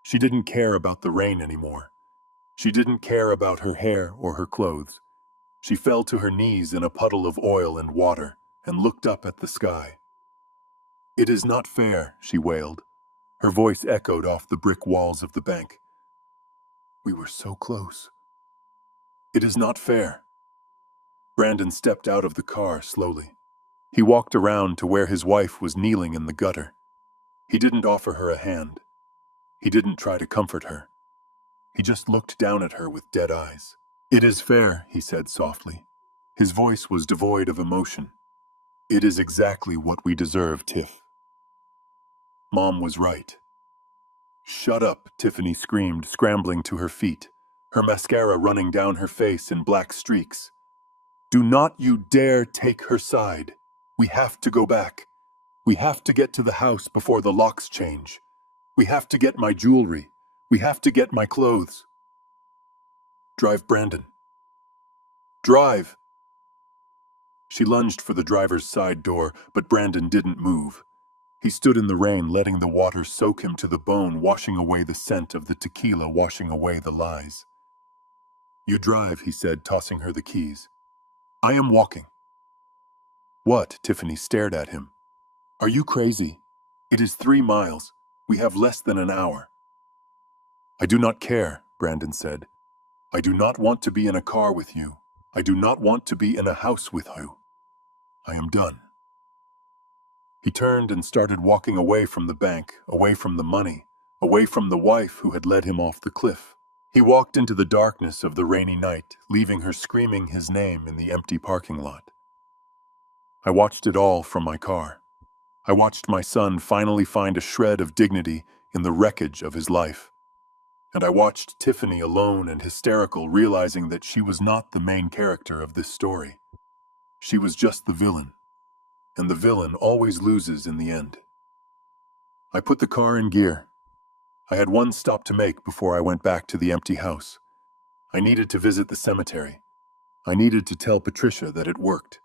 She didn't care about the rain anymore. She didn't care about her hair or her clothes. She fell to her knees in a puddle of oil and water and looked up at the sky. "It is not fair," she wailed. Her voice echoed off the brick walls of the bank. "We were so close. It is not fair." Brandon stepped out of the car slowly. He walked around to where his wife was kneeling in the gutter. He didn't offer her a hand. He didn't try to comfort her. He just looked down at her with dead eyes. "It is fair," he said softly. His voice was devoid of emotion. "It is exactly what we deserve, Tiff. Mom was right." "Shut up," Tiffany screamed, scrambling to her feet, her mascara running down her face in black streaks. "Do not you dare take her side. We have to go back. We have to get to the house before the locks change. We have to get my jewelry. We have to get my clothes. Drive, Brandon. Drive! She lunged for the driver's side door, but Brandon didn't move. He stood in the rain, letting the water soak him to the bone, washing away the scent of the tequila, washing away the lies. You drive, he said, tossing her the keys. I am walking. What? Tiffany stared at him. Are you crazy? It is 3 miles. We have less than an hour. I do not care, Brandon said. I do not want to be in a car with you. I do not want to be in a house with you. I am done. He turned and started walking away from the bank, away from the money, away from the wife who had led him off the cliff. He walked into the darkness of the rainy night, leaving her screaming his name in the empty parking lot. I watched it all from my car. I watched my son finally find a shred of dignity in the wreckage of his life. And I watched Tiffany alone and hysterical, realizing that she was not the main character of this story. She was just the villain. And the villain always loses in the end. I put the car in gear. I had one stop to make before I went back to the empty house. I needed to visit the cemetery. I needed to tell Patricia that it worked.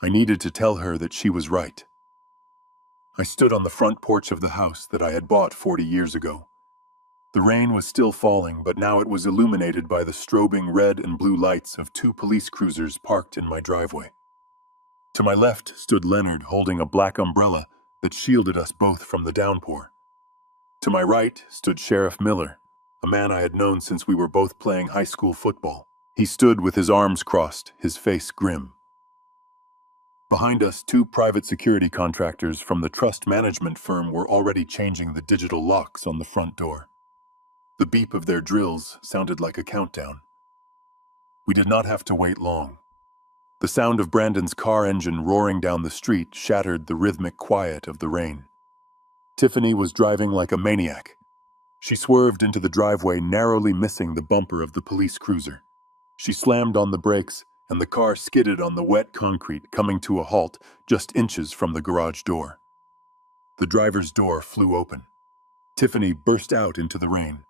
I needed to tell her that she was right. I stood on the front porch of the house that I had bought 40 years ago. The rain was still falling, but now it was illuminated by the strobing red and blue lights of 2 police cruisers parked in my driveway. To my left stood Leonard holding a black umbrella that shielded us both from the downpour. To my right stood Sheriff Miller, a man I had known since we were both playing high school football. He stood with his arms crossed, his face grim. Behind us, 2 private security contractors from the trust management firm were already changing the digital locks on the front door. The beep of their drills sounded like a countdown. We did not have to wait long. The sound of Brandon's car engine roaring down the street shattered the rhythmic quiet of the rain. Tiffany was driving like a maniac. She swerved into the driveway, narrowly missing the bumper of the police cruiser. She slammed on the brakes, and the car skidded on the wet concrete, coming to a halt just inches from the garage door. The driver's door flew open. Tiffany burst out into the rain.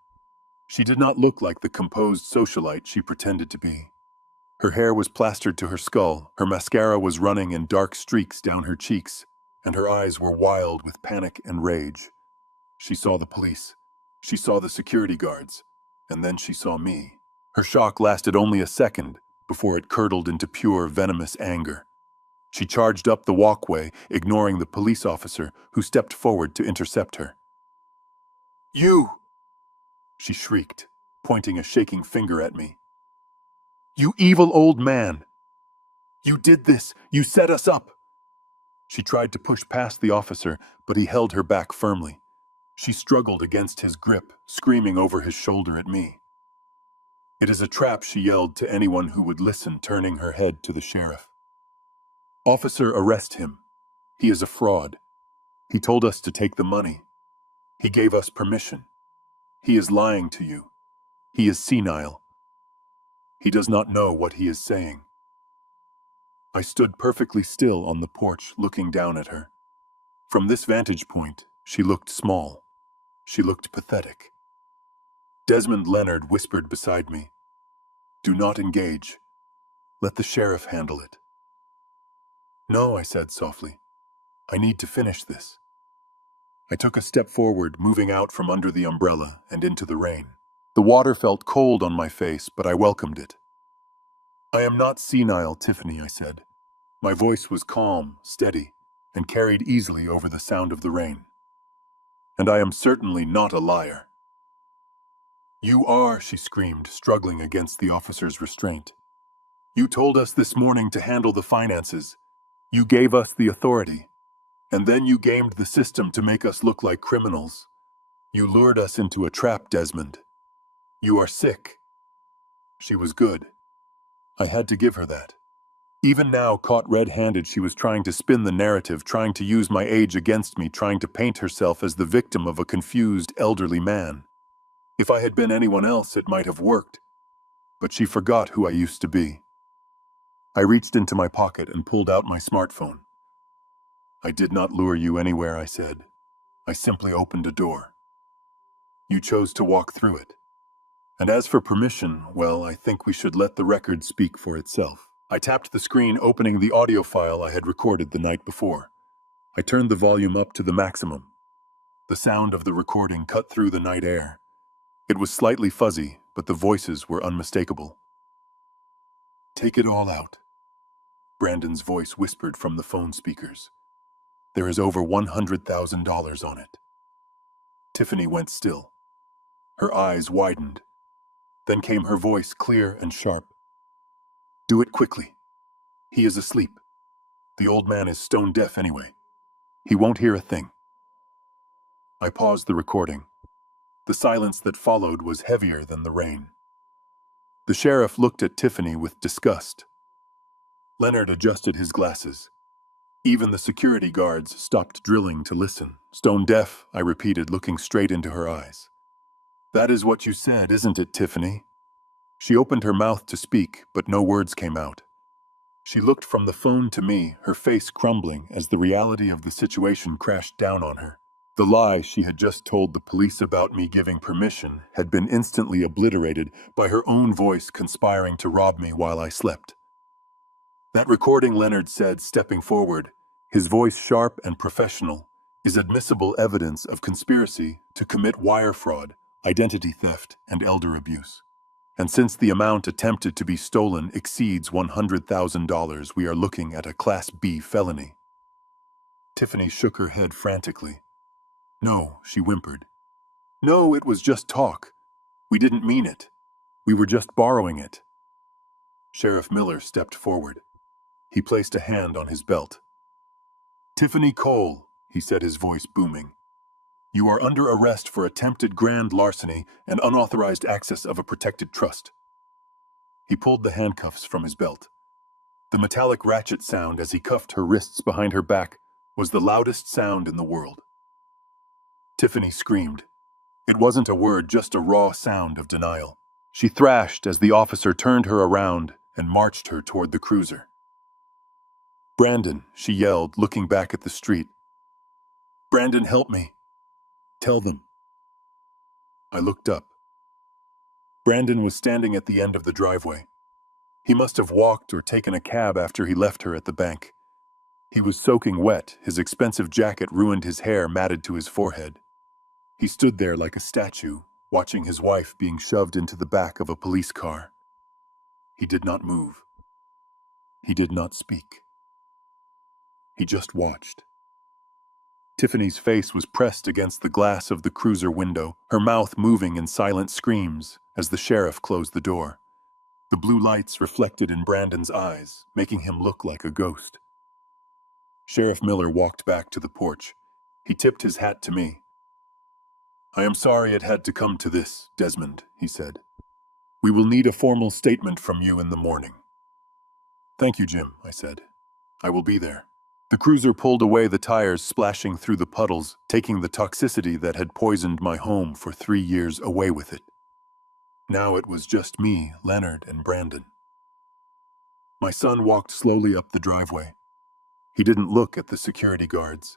She did not look like the composed socialite she pretended to be. Her hair was plastered to her skull, her mascara was running in dark streaks down her cheeks, and her eyes were wild with panic and rage. She saw the police. She saw the security guards. And then she saw me. Her shock lasted only a second before it curdled into pure, venomous anger. She charged up the walkway, ignoring the police officer who stepped forward to intercept her. "You!" she shrieked, pointing a shaking finger at me. "You evil old man! You did this! You set us up!" She tried to push past the officer, but he held her back firmly. She struggled against his grip, screaming over his shoulder at me. "It is a trap," she yelled to anyone who would listen, turning her head to the sheriff. "Officer, arrest him. He is a fraud. He told us to take the money. He gave us permission. He is lying to you. He is senile. He does not know what he is saying." I stood perfectly still on the porch, looking down at her. From this vantage point, she looked small. She looked pathetic. Desmond Leonard whispered beside me, "Do not engage. Let the sheriff handle it." "No," I said softly. "I need to finish this." I took a step forward, moving out from under the umbrella and into the rain. The water felt cold on my face, but I welcomed it. "I am not senile, Tiffany," I said. My voice was calm, steady, and carried easily over the sound of the rain. "And I am certainly not a liar." "You are," she screamed, struggling against the officer's restraint. "You told us this morning to handle the finances. You gave us the authority. And then you gamed the system to make us look like criminals. You lured us into a trap, Desmond. You are sick." She was good. I had to give her that. Even now, caught red-handed, she was trying to spin the narrative, trying to use my age against me, trying to paint herself as the victim of a confused, elderly man. If I had been anyone else, it might have worked. But she forgot who I used to be. I reached into my pocket and pulled out my smartphone. "I did not lure you anywhere," I said. "I simply opened a door." You chose to walk through it. And as for permission, well, I think we should let the record speak for itself. I tapped the screen, opening the audio file I had recorded the night before. I turned the volume up to the maximum. The sound of the recording cut through the night air. It was slightly fuzzy, but the voices were unmistakable. Take it all out, Brandon's voice whispered from the phone speakers. There is over $100,000 on it. Tiffany went still. Her eyes widened. Then came her voice, clear and sharp. Do it quickly. He is asleep. The old man is stone deaf anyway. He won't hear a thing. I paused the recording. The silence that followed was heavier than the rain. The sheriff looked at Tiffany with disgust. Leonard adjusted his glasses. Even the security guards stopped drilling to listen. Stone deaf, I repeated, looking straight into her eyes. That is what you said, isn't it, Tiffany? She opened her mouth to speak, but no words came out. She looked from the phone to me, her face crumbling as the reality of the situation crashed down on her. The lie she had just told the police about me giving permission had been instantly obliterated by her own voice conspiring to rob me while I slept. That recording, Leonard said, stepping forward, his voice sharp and professional, is admissible evidence of conspiracy to commit wire fraud, identity theft, and elder abuse. And since the amount attempted to be stolen exceeds $100,000, we are looking at a Class B felony. Tiffany shook her head frantically. No, she whimpered. No, it was just talk. We didn't mean it. We were just borrowing it. Sheriff Miller stepped forward. He placed a hand on his belt. Tiffany Cole, he said, his voice booming. You are under arrest for attempted grand larceny and unauthorized access of a protected trust. He pulled the handcuffs from his belt. The metallic ratchet sound as he cuffed her wrists behind her back was the loudest sound in the world. Tiffany screamed. It wasn't a word, just a raw sound of denial. She thrashed as the officer turned her around and marched her toward the cruiser. Brandon, she yelled, looking back at the street. Brandon, help me. Tell them. I looked up. Brandon was standing at the end of the driveway. He must have walked or taken a cab after he left her at the bank. He was soaking wet, his expensive jacket ruined his hair matted to his forehead. He stood there like a statue, watching his wife being shoved into the back of a police car. He did not move. He did not speak. He just watched. Tiffany's face was pressed against the glass of the cruiser window, her mouth moving in silent screams as the sheriff closed the door. The blue lights reflected in Brandon's eyes, making him look like a ghost. Sheriff Miller walked back to the porch. He tipped his hat to me. I am sorry it had to come to this, Desmond, he said. We will need a formal statement from you in the morning. Thank you, Jim, I said. I will be there. The cruiser pulled away, the tires splashing through the puddles, taking the toxicity that had poisoned my home for 3 years away with it. Now it was just me, Leonard, and Brandon. My son walked slowly up the driveway. He didn't look at the security guards.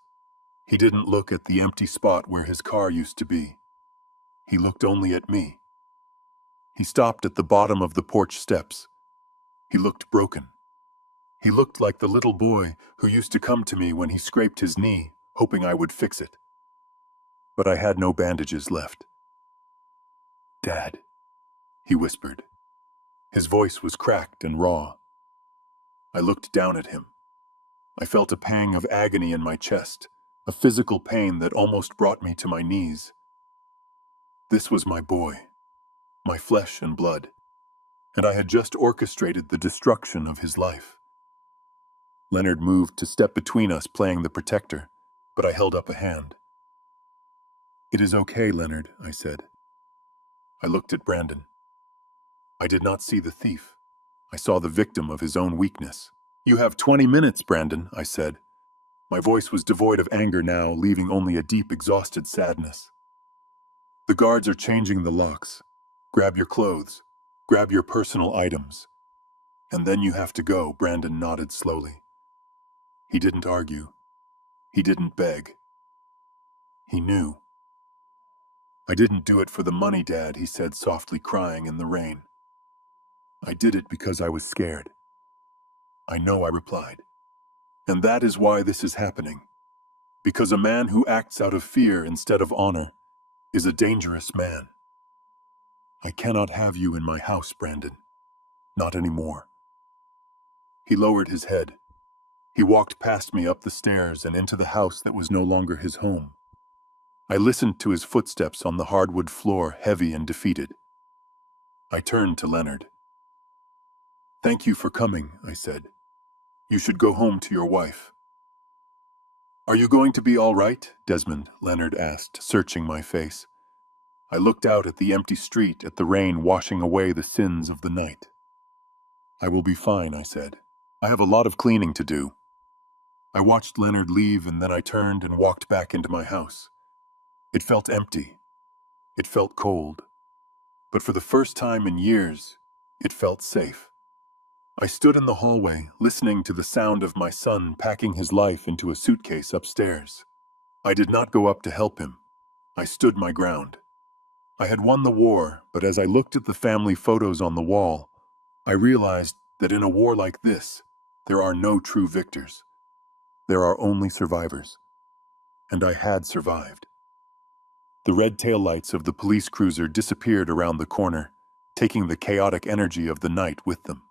He didn't look at the empty spot where his car used to be. He looked only at me. He stopped at the bottom of the porch steps. He looked broken. He looked like the little boy who used to come to me when he scraped his knee, hoping I would fix it. But I had no bandages left. Dad, he whispered. His voice was cracked and raw. I looked down at him. I felt a pang of agony in my chest, a physical pain that almost brought me to my knees. This was my boy, my flesh and blood, and I had just orchestrated the destruction of his life. Leonard moved to step between us, playing the protector, but I held up a hand. It is okay, Leonard, I said. I looked at Brandon. I did not see the thief. I saw the victim of his own weakness. You have 20 minutes, Brandon, I said. My voice was devoid of anger now, leaving only a deep, exhausted sadness. The guards are changing the locks. Grab your clothes. Grab your personal items. And then you have to go, Brandon nodded slowly. He didn't argue. He didn't beg. He knew. "I didn't do it for the money, Dad," he said softly, crying in the rain. "I did it because I was scared." "I know," I replied. "And that is why this is happening. Because a man who acts out of fear instead of honor is a dangerous man. I cannot have you in my house, Brandon. Not anymore." He lowered his head. He walked past me up the stairs and into the house that was no longer his home. I listened to his footsteps on the hardwood floor, heavy and defeated. I turned to Leonard. "Thank you for coming," I said. "You should go home to your wife." "Are you going to be all right, Desmond?" Leonard asked, searching my face. I looked out at the empty street, at the rain washing away the sins of the night. "I will be fine," I said. "I have a lot of cleaning to do." I watched Leonard leave, and then I turned and walked back into my house. It felt empty. It felt cold. But for the first time in years, it felt safe. I stood in the hallway, listening to the sound of my son packing his life into a suitcase upstairs. I did not go up to help him. I stood my ground. I had won the war, but as I looked at the family photos on the wall, I realized that in a war like this, there are no true victors. There are only survivors. And I had survived. The red taillights of the police cruiser disappeared around the corner, taking the chaotic energy of the night with them.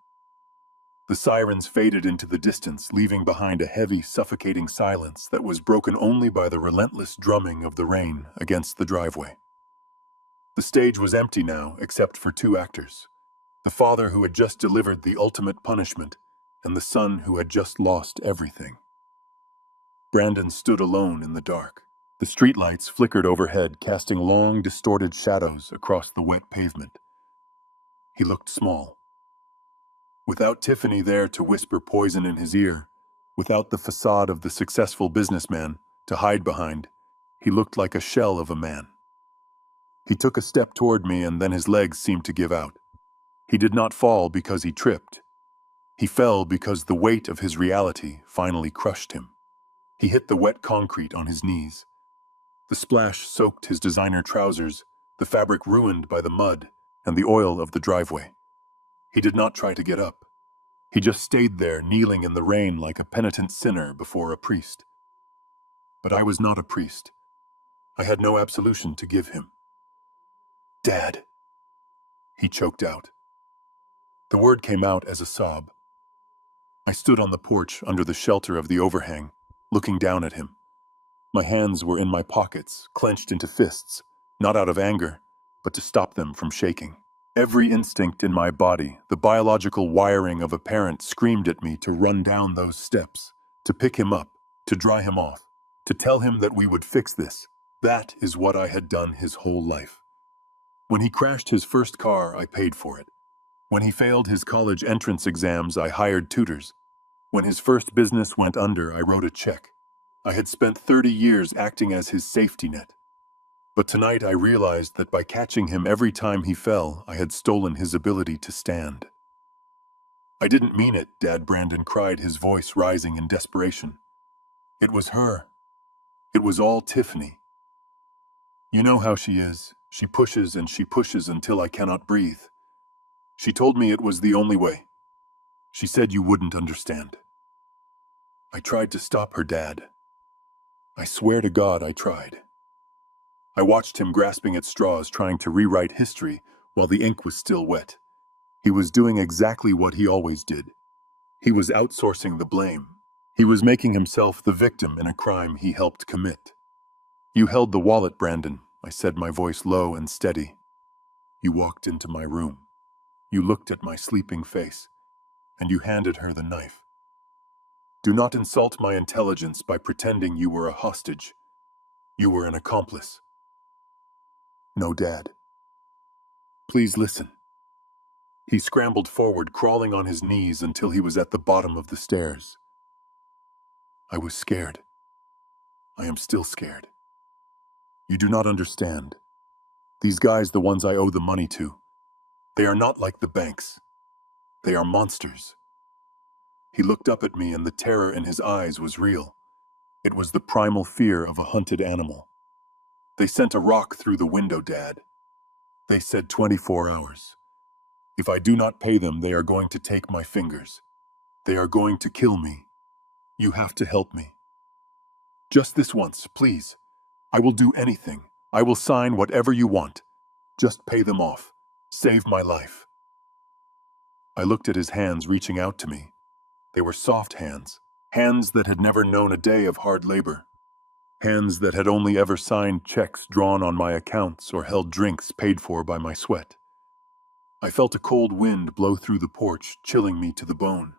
The sirens faded into the distance, leaving behind a heavy, suffocating silence that was broken only by the relentless drumming of the rain against the driveway. The stage was empty now, except for two actors: the father who had just delivered the ultimate punishment, and the son who had just lost everything. Brandon stood alone in the dark. The streetlights flickered overhead, casting long, distorted shadows across the wet pavement. He looked small. Without Tiffany there to whisper poison in his ear, without the facade of the successful businessman to hide behind, he looked like a shell of a man. He took a step toward me, and then his legs seemed to give out. He did not fall because he tripped. He fell because the weight of his reality finally crushed him. He hit the wet concrete on his knees. The splash soaked his designer trousers, the fabric ruined by the mud and the oil of the driveway. He did not try to get up. He just stayed there, kneeling in the rain like a penitent sinner before a priest. But I was not a priest. I had no absolution to give him. "Dad," he choked out. The word came out as a sob. I stood on the porch under the shelter of the overhang, looking down at him. My hands were in my pockets, clenched into fists, not out of anger, but to stop them from shaking. Every instinct in my body, the biological wiring of a parent, screamed at me to run down those steps, to pick him up, to dry him off, to tell him that we would fix this. That is what I had done his whole life. When he crashed his first car, I paid for it. When he failed his college entrance exams, I hired tutors. When his first business went under, I wrote a check. I had spent 30 years acting as his safety net. But tonight I realized that by catching him every time he fell, I had stolen his ability to stand. "I didn't mean it," Dad, Brandon cried, his voice rising in desperation. "It was her. It was all Tiffany. You know how she is. She pushes and she pushes until I cannot breathe. She told me it was the only way. She said you wouldn't understand. I tried to stop her, Dad. I swear to God I tried." I watched him grasping at straws, trying to rewrite history while the ink was still wet. He was doing exactly what he always did. He was outsourcing the blame. He was making himself the victim in a crime he helped commit. "You held the wallet, Brandon," I said, my voice low and steady. "You walked into my room. You looked at my sleeping face, and you handed her the knife. Do not insult my intelligence by pretending you were a hostage. You were an accomplice." "No, Dad. Please listen." He scrambled forward, crawling on his knees until he was at the bottom of the stairs. "I was scared. I am still scared. You do not understand. These guys, the ones I owe the money to, they are not like the banks. They are monsters." He looked up at me, and the terror in his eyes was real. It was the primal fear of a hunted animal. They sent a rock through the window, Dad. They said 24 hours. If I do not pay them, they are going to take my fingers. They are going to kill me. You have to help me. Just this once, please. I will do anything. I will sign whatever you want. Just pay them off. Save my life. I looked at his hands reaching out to me. They were soft hands. Hands that had never known a day of hard labor. Hands that had only ever signed checks drawn on my accounts or held drinks paid for by my sweat. I felt a cold wind blow through the porch, chilling me to the bone.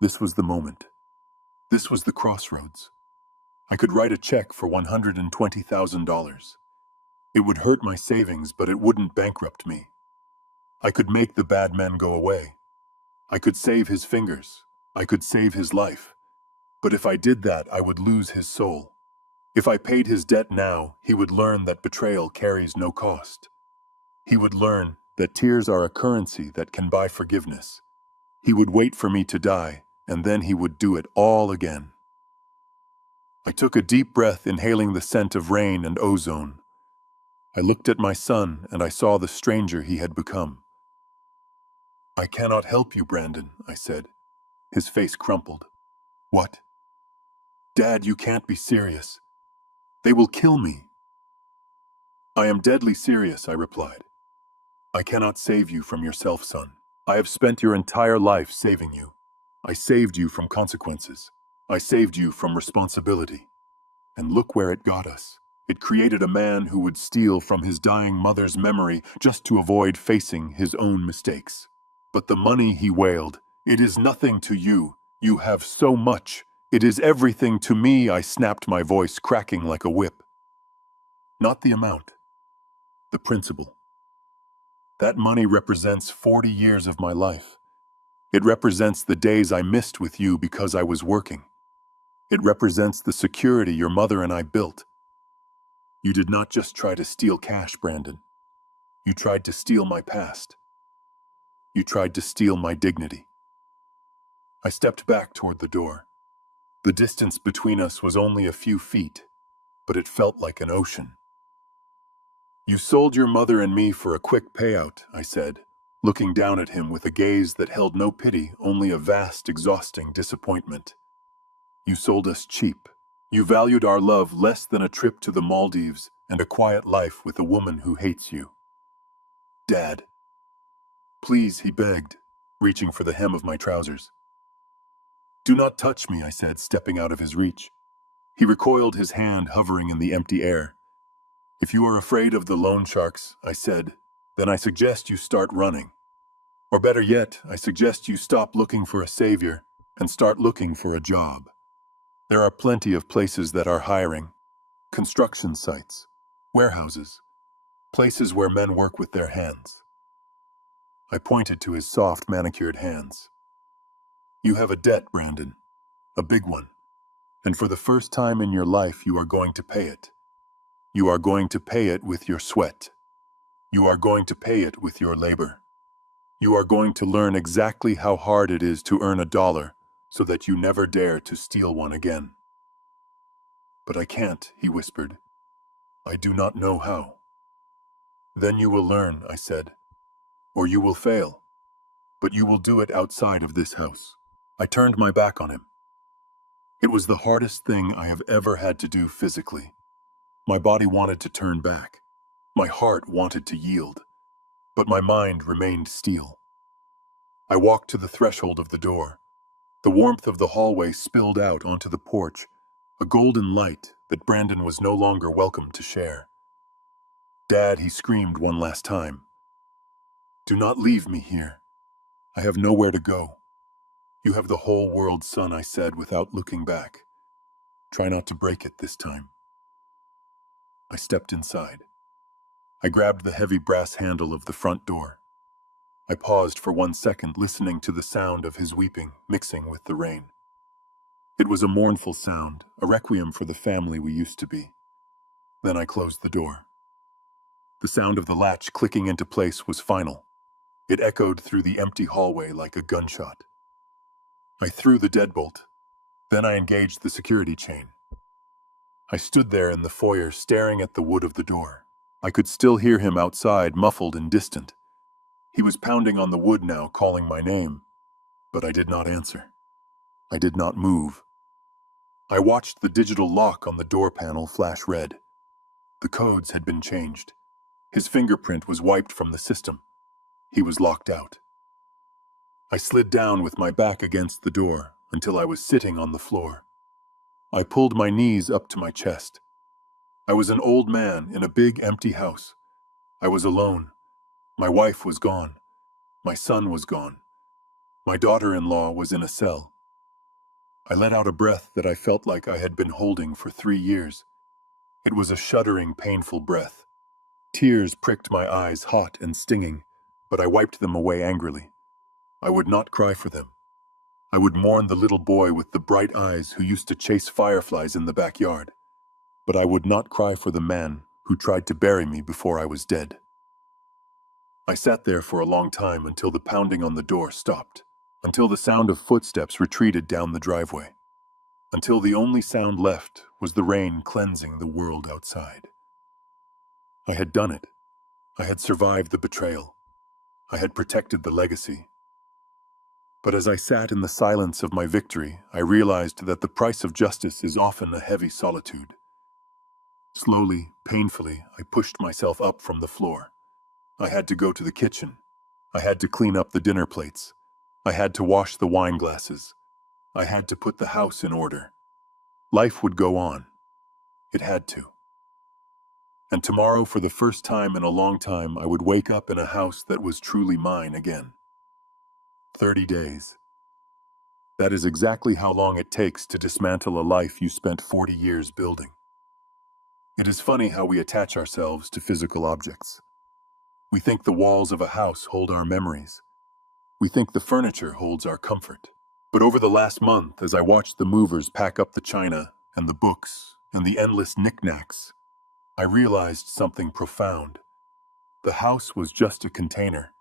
This was the moment. This was the crossroads. I could write a check for $120,000. It would hurt my savings, but it wouldn't bankrupt me. I could make the bad men go away. I could save his fingers. I could save his life. But if I did that, I would lose his soul. If I paid his debt now, he would learn that betrayal carries no cost. He would learn that tears are a currency that can buy forgiveness. He would wait for me to die, and then he would do it all again. I took a deep breath, inhaling the scent of rain and ozone. I looked at my son, and I saw the stranger he had become. "I cannot help you, Brandon," I said. His face crumpled. "What?" "Dad, you can't be serious. They will kill me." "I am deadly serious," I replied. "I cannot save you from yourself, son. I have spent your entire life saving you. I saved you from consequences. I saved you from responsibility. And look where it got us. It created a man who would steal from his dying mother's memory just to avoid facing his own mistakes. But the money," he wailed, "it is nothing to you. You have so much. It is everything to me," I snapped, my voice cracking like a whip. "Not the amount. The principle. That money represents 40 years of my life. It represents the days I missed with you because I was working. It represents the security your mother and I built. You did not just try to steal cash, Brandon. You tried to steal my past. You tried to steal my dignity." I stepped back toward the door. The distance between us was only a few feet, but it felt like an ocean. "You sold your mother and me for a quick payout," I said, looking down at him with a gaze that held no pity, only a vast, exhausting disappointment. "You sold us cheap. You valued our love less than a trip to the Maldives and a quiet life with a woman who hates you." "Dad." "Please," he begged, reaching for the hem of my trousers. "Do not touch me," I said, stepping out of his reach. He recoiled, his hand hovering in the empty air. "If you are afraid of the loan sharks," I said, "then I suggest you start running. Or better yet, I suggest you stop looking for a savior and start looking for a job. There are plenty of places that are hiring. Construction sites, warehouses, places where men work with their hands." I pointed to his soft, manicured hands. "You have a debt, Brandon, a big one. And for the first time in your life, you are going to pay it. You are going to pay it with your sweat. You are going to pay it with your labor. You are going to learn exactly how hard it is to earn $1 so that you never dare to steal one again." "But I can't," he whispered. "I do not know how." "Then you will learn," I said, "or you will fail. But you will do it outside of this house." I turned my back on him. It was the hardest thing I have ever had to do physically. My body wanted to turn back. My heart wanted to yield. But my mind remained steel. I walked to the threshold of the door. The warmth of the hallway spilled out onto the porch, a golden light that Brandon was no longer welcome to share. "Dad," he screamed one last time. "Do not leave me here. I have nowhere to go." "You have the whole world, son," I said without looking back. "Try not to break it this time." I stepped inside. I grabbed the heavy brass handle of the front door. I paused for 1 second, listening to the sound of his weeping mixing with the rain. It was a mournful sound, a requiem for the family we used to be. Then I closed the door. The sound of the latch clicking into place was final. It echoed through the empty hallway like a gunshot. I threw the deadbolt. Then I engaged the security chain. I stood there in the foyer staring at the wood of the door. I could still hear him outside, muffled and distant. He was pounding on the wood now, calling my name, but I did not answer. I did not move. I watched the digital lock on the door panel flash red. The codes had been changed. His fingerprint was wiped from the system. He was locked out. I slid down with my back against the door until I was sitting on the floor. I pulled my knees up to my chest. I was an old man in a big empty house. I was alone. My wife was gone. My son was gone. My daughter-in-law was in a cell. I let out a breath that I felt like I had been holding for 3 years. It was a shuddering, painful breath. Tears pricked my eyes, hot and stinging, but I wiped them away angrily. I would not cry for them. I would mourn the little boy with the bright eyes who used to chase fireflies in the backyard. But I would not cry for the man who tried to bury me before I was dead. I sat there for a long time until the pounding on the door stopped, until the sound of footsteps retreated down the driveway, until the only sound left was the rain cleansing the world outside. I had done it. I had survived the betrayal. I had protected the legacy. But as I sat in the silence of my victory, I realized that the price of justice is often a heavy solitude. Slowly, painfully, I pushed myself up from the floor. I had to go to the kitchen. I had to clean up the dinner plates. I had to wash the wine glasses. I had to put the house in order. Life would go on. It had to. And tomorrow, for the first time in a long time, I would wake up in a house that was truly mine again. 30 days. That is exactly how long it takes to dismantle a life you spent 40 years building. It is funny how we attach ourselves to physical objects. We think the walls of a house hold our memories. We think the furniture holds our comfort. But over the last month, as I watched the movers pack up the china and the books and the endless knickknacks, I realized something profound. The house was just a container,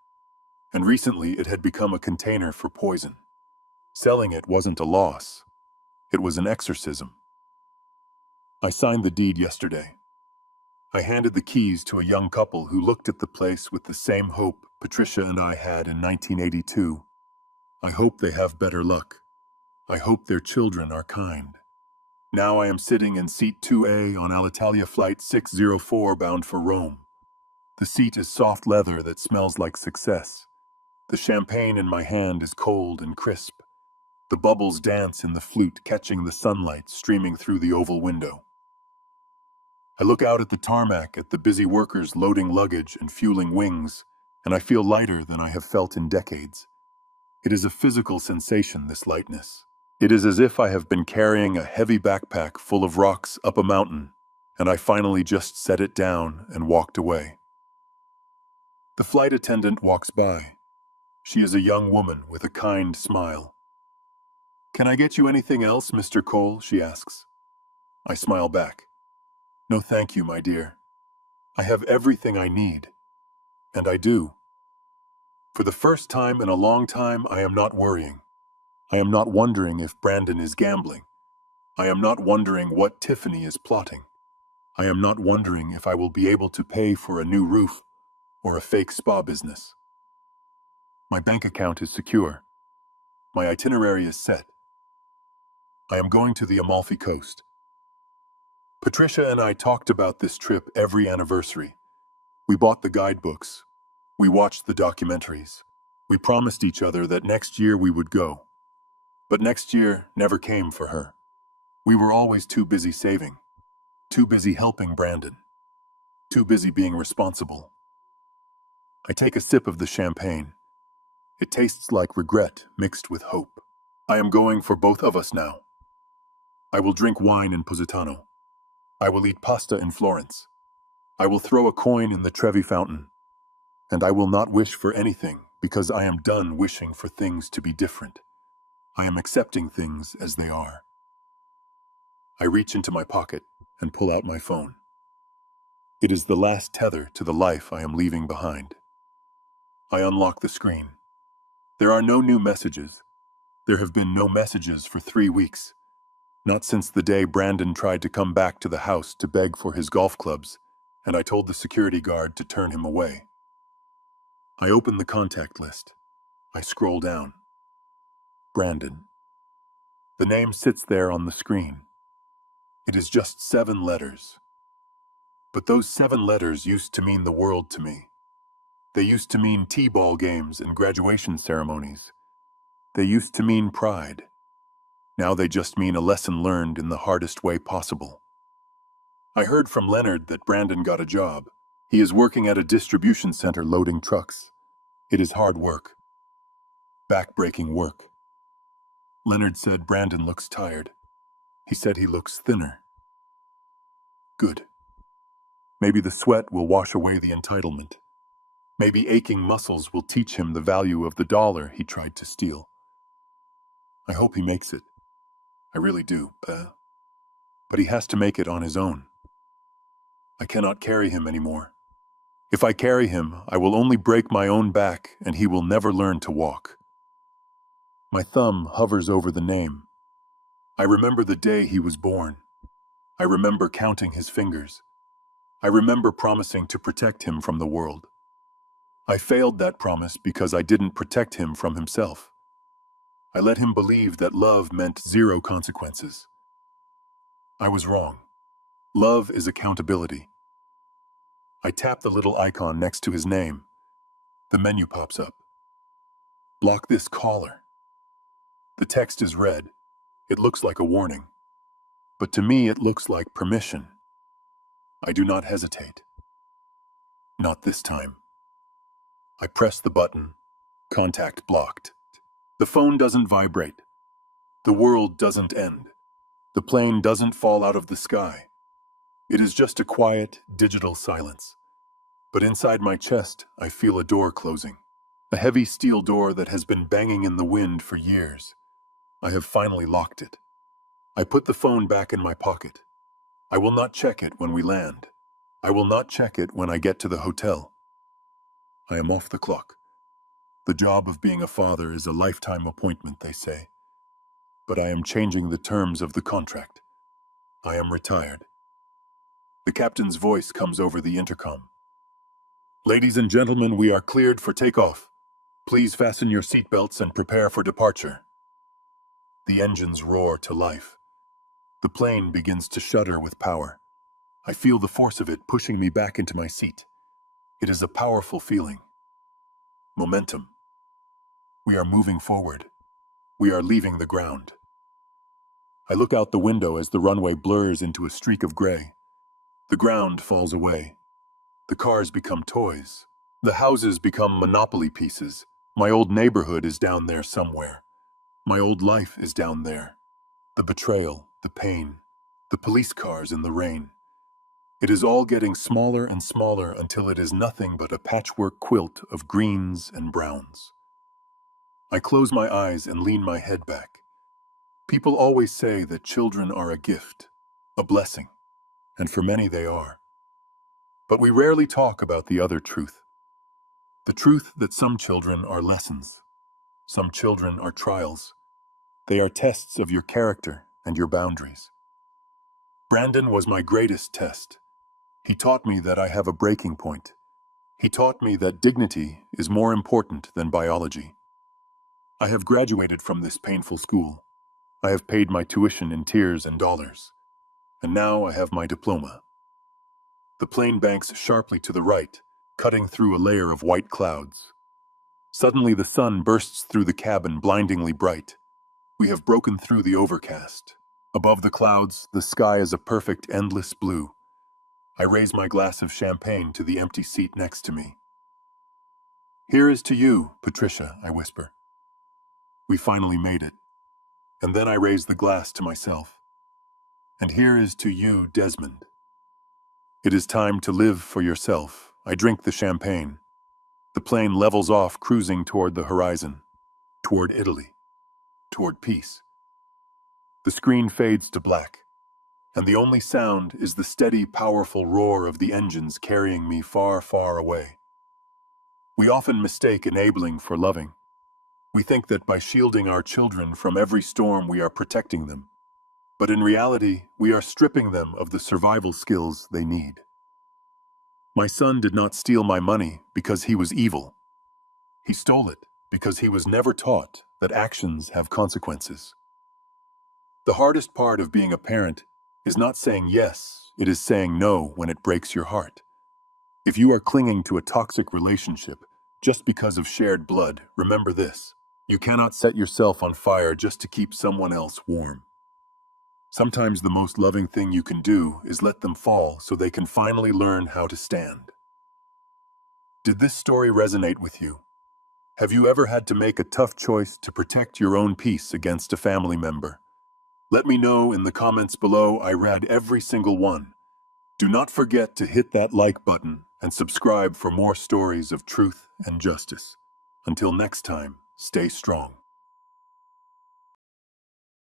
and recently it had become a container for poison. Selling it wasn't a loss. It was an exorcism. I signed the deed yesterday. I handed the keys to a young couple who looked at the place with the same hope Patricia and I had in 1982. I hope they have better luck. I hope their children are kind. Now I am sitting in seat 2A on Alitalia flight 604 bound for Rome. The seat is soft leather that smells like success. The champagne in my hand is cold and crisp. The bubbles dance in the flute, catching the sunlight streaming through the oval window. I look out at the tarmac at the busy workers loading luggage and fueling wings, and I feel lighter than I have felt in decades. It is a physical sensation, this lightness. It is as if I have been carrying a heavy backpack full of rocks up a mountain, and I finally just set it down and walked away. The flight attendant walks by. She is a young woman with a kind smile. "Can I get you anything else, Mr. Cole?" she asks. I smile back. "No, thank you, my dear. I have everything I need." And I do. For the first time in a long time, I am not worrying. I am not wondering if Brandon is gambling. I am not wondering what Tiffany is plotting. I am not wondering if I will be able to pay for a new roof or a fake spa business. My bank account is secure. My itinerary is set. I am going to the Amalfi Coast. Patricia and I talked about this trip every anniversary. We bought the guidebooks. We watched the documentaries. We promised each other that next year we would go. But next year never came for her. We were always too busy saving, too busy helping Brandon, too busy being responsible. I take a sip of the champagne. It tastes like regret mixed with hope. I am going for both of us now. I will drink wine in Positano. I will eat pasta in Florence. I will throw a coin in the Trevi fountain. And I will not wish for anything because I am done wishing for things to be different. I am accepting things as they are. I reach into my pocket and pull out my phone. It is the last tether to the life I am leaving behind. I unlock the screen. There are no new messages. There have been no messages for 3 weeks. Not since the day Brandon tried to come back to the house to beg for his golf clubs, and I told the security guard to turn him away. I open the contact list. I scroll down. Brandon. The name sits there on the screen. It is just 7 letters. But those 7 letters used to mean the world to me. They used to mean T-ball games and graduation ceremonies. They used to mean pride. Now they just mean a lesson learned in the hardest way possible. I heard from Leonard that Brandon got a job. He is working at a distribution center loading trucks. It is hard work. Back-breaking work. Leonard said Brandon looks tired. He said he looks thinner. Good. Maybe the sweat will wash away the entitlement. Maybe aching muscles will teach him the value of the dollar he tried to steal. I hope he makes it. I really do. But he has to make it on his own. I cannot carry him anymore. If I carry him, I will only break my own back and he will never learn to walk. My thumb hovers over the name. I remember the day he was born. I remember counting his fingers. I remember promising to protect him from the world. I failed that promise because I didn't protect him from himself. I let him believe that love meant 0 consequences. I was wrong. Love is accountability. I tap the little icon next to his name. The menu pops up. Block this caller. The text is red. It looks like a warning. But to me it looks like permission. I do not hesitate. Not this time. I press the button. Contact blocked. The phone doesn't vibrate. The world doesn't end. The plane doesn't fall out of the sky. It is just a quiet, digital silence. But inside my chest, I feel a door closing. A heavy steel door that has been banging in the wind for years. I have finally locked it. I put the phone back in my pocket. I will not check it when we land. I will not check it when I get to the hotel. I am off the clock. The job of being a father is a lifetime appointment, they say. But I am changing the terms of the contract. I am retired. The captain's voice comes over the intercom. Ladies and gentlemen, we are cleared for takeoff. Please fasten your seatbelts and prepare for departure. The engines roar to life. The plane begins to shudder with power. I feel the force of it pushing me back into my seat. It is a powerful feeling. Momentum. We are moving forward. We are leaving the ground. I look out the window as the runway blurs into a streak of gray. The ground falls away. The cars become toys. The houses become Monopoly pieces. My old neighborhood is down there somewhere. My old life is down there. The betrayal, the pain, the police cars in the rain. It is all getting smaller and smaller until it is nothing but a patchwork quilt of greens and browns. I close my eyes and lean my head back. People always say that children are a gift, a blessing, and for many they are. But we rarely talk about the other truth. The truth that some children are lessons. Some children are trials. They are tests of your character and your boundaries. Brandon was my greatest test. He taught me that I have a breaking point. He taught me that dignity is more important than biology. I have graduated from this painful school. I have paid my tuition in tears and dollars. And now I have my diploma. The plane banks sharply to the right, cutting through a layer of white clouds. Suddenly the sun bursts through the cabin blindingly bright. We have broken through the overcast. Above the clouds, the sky is a perfect, endless blue. I raise my glass of champagne to the empty seat next to me. Here is to you, Patricia, I whisper. We finally made it. And then I raise the glass to myself. And here is to you, Desmond. It is time to live for yourself. I drink the champagne. The plane levels off, cruising toward the horizon, toward Italy, toward peace. The screen fades to black, and the only sound is the steady, powerful roar of the engines carrying me far, far away. We often mistake enabling for loving. We think that by shielding our children from every storm we are protecting them. But in reality, we are stripping them of the survival skills they need. My son did not steal my money because he was evil. He stole it because he was never taught that actions have consequences. The hardest part of being a parent is not saying yes, it is saying no when it breaks your heart. If you are clinging to a toxic relationship just because of shared blood, remember this: you cannot set yourself on fire just to keep someone else warm. Sometimes the most loving thing you can do is let them fall so they can finally learn how to stand. Did this story resonate with you? Have you ever had to make a tough choice to protect your own peace against a family member? Let me know in the comments below. I read every single one. Do not forget to hit that like button and subscribe for more stories of truth and justice. Until next time, stay strong.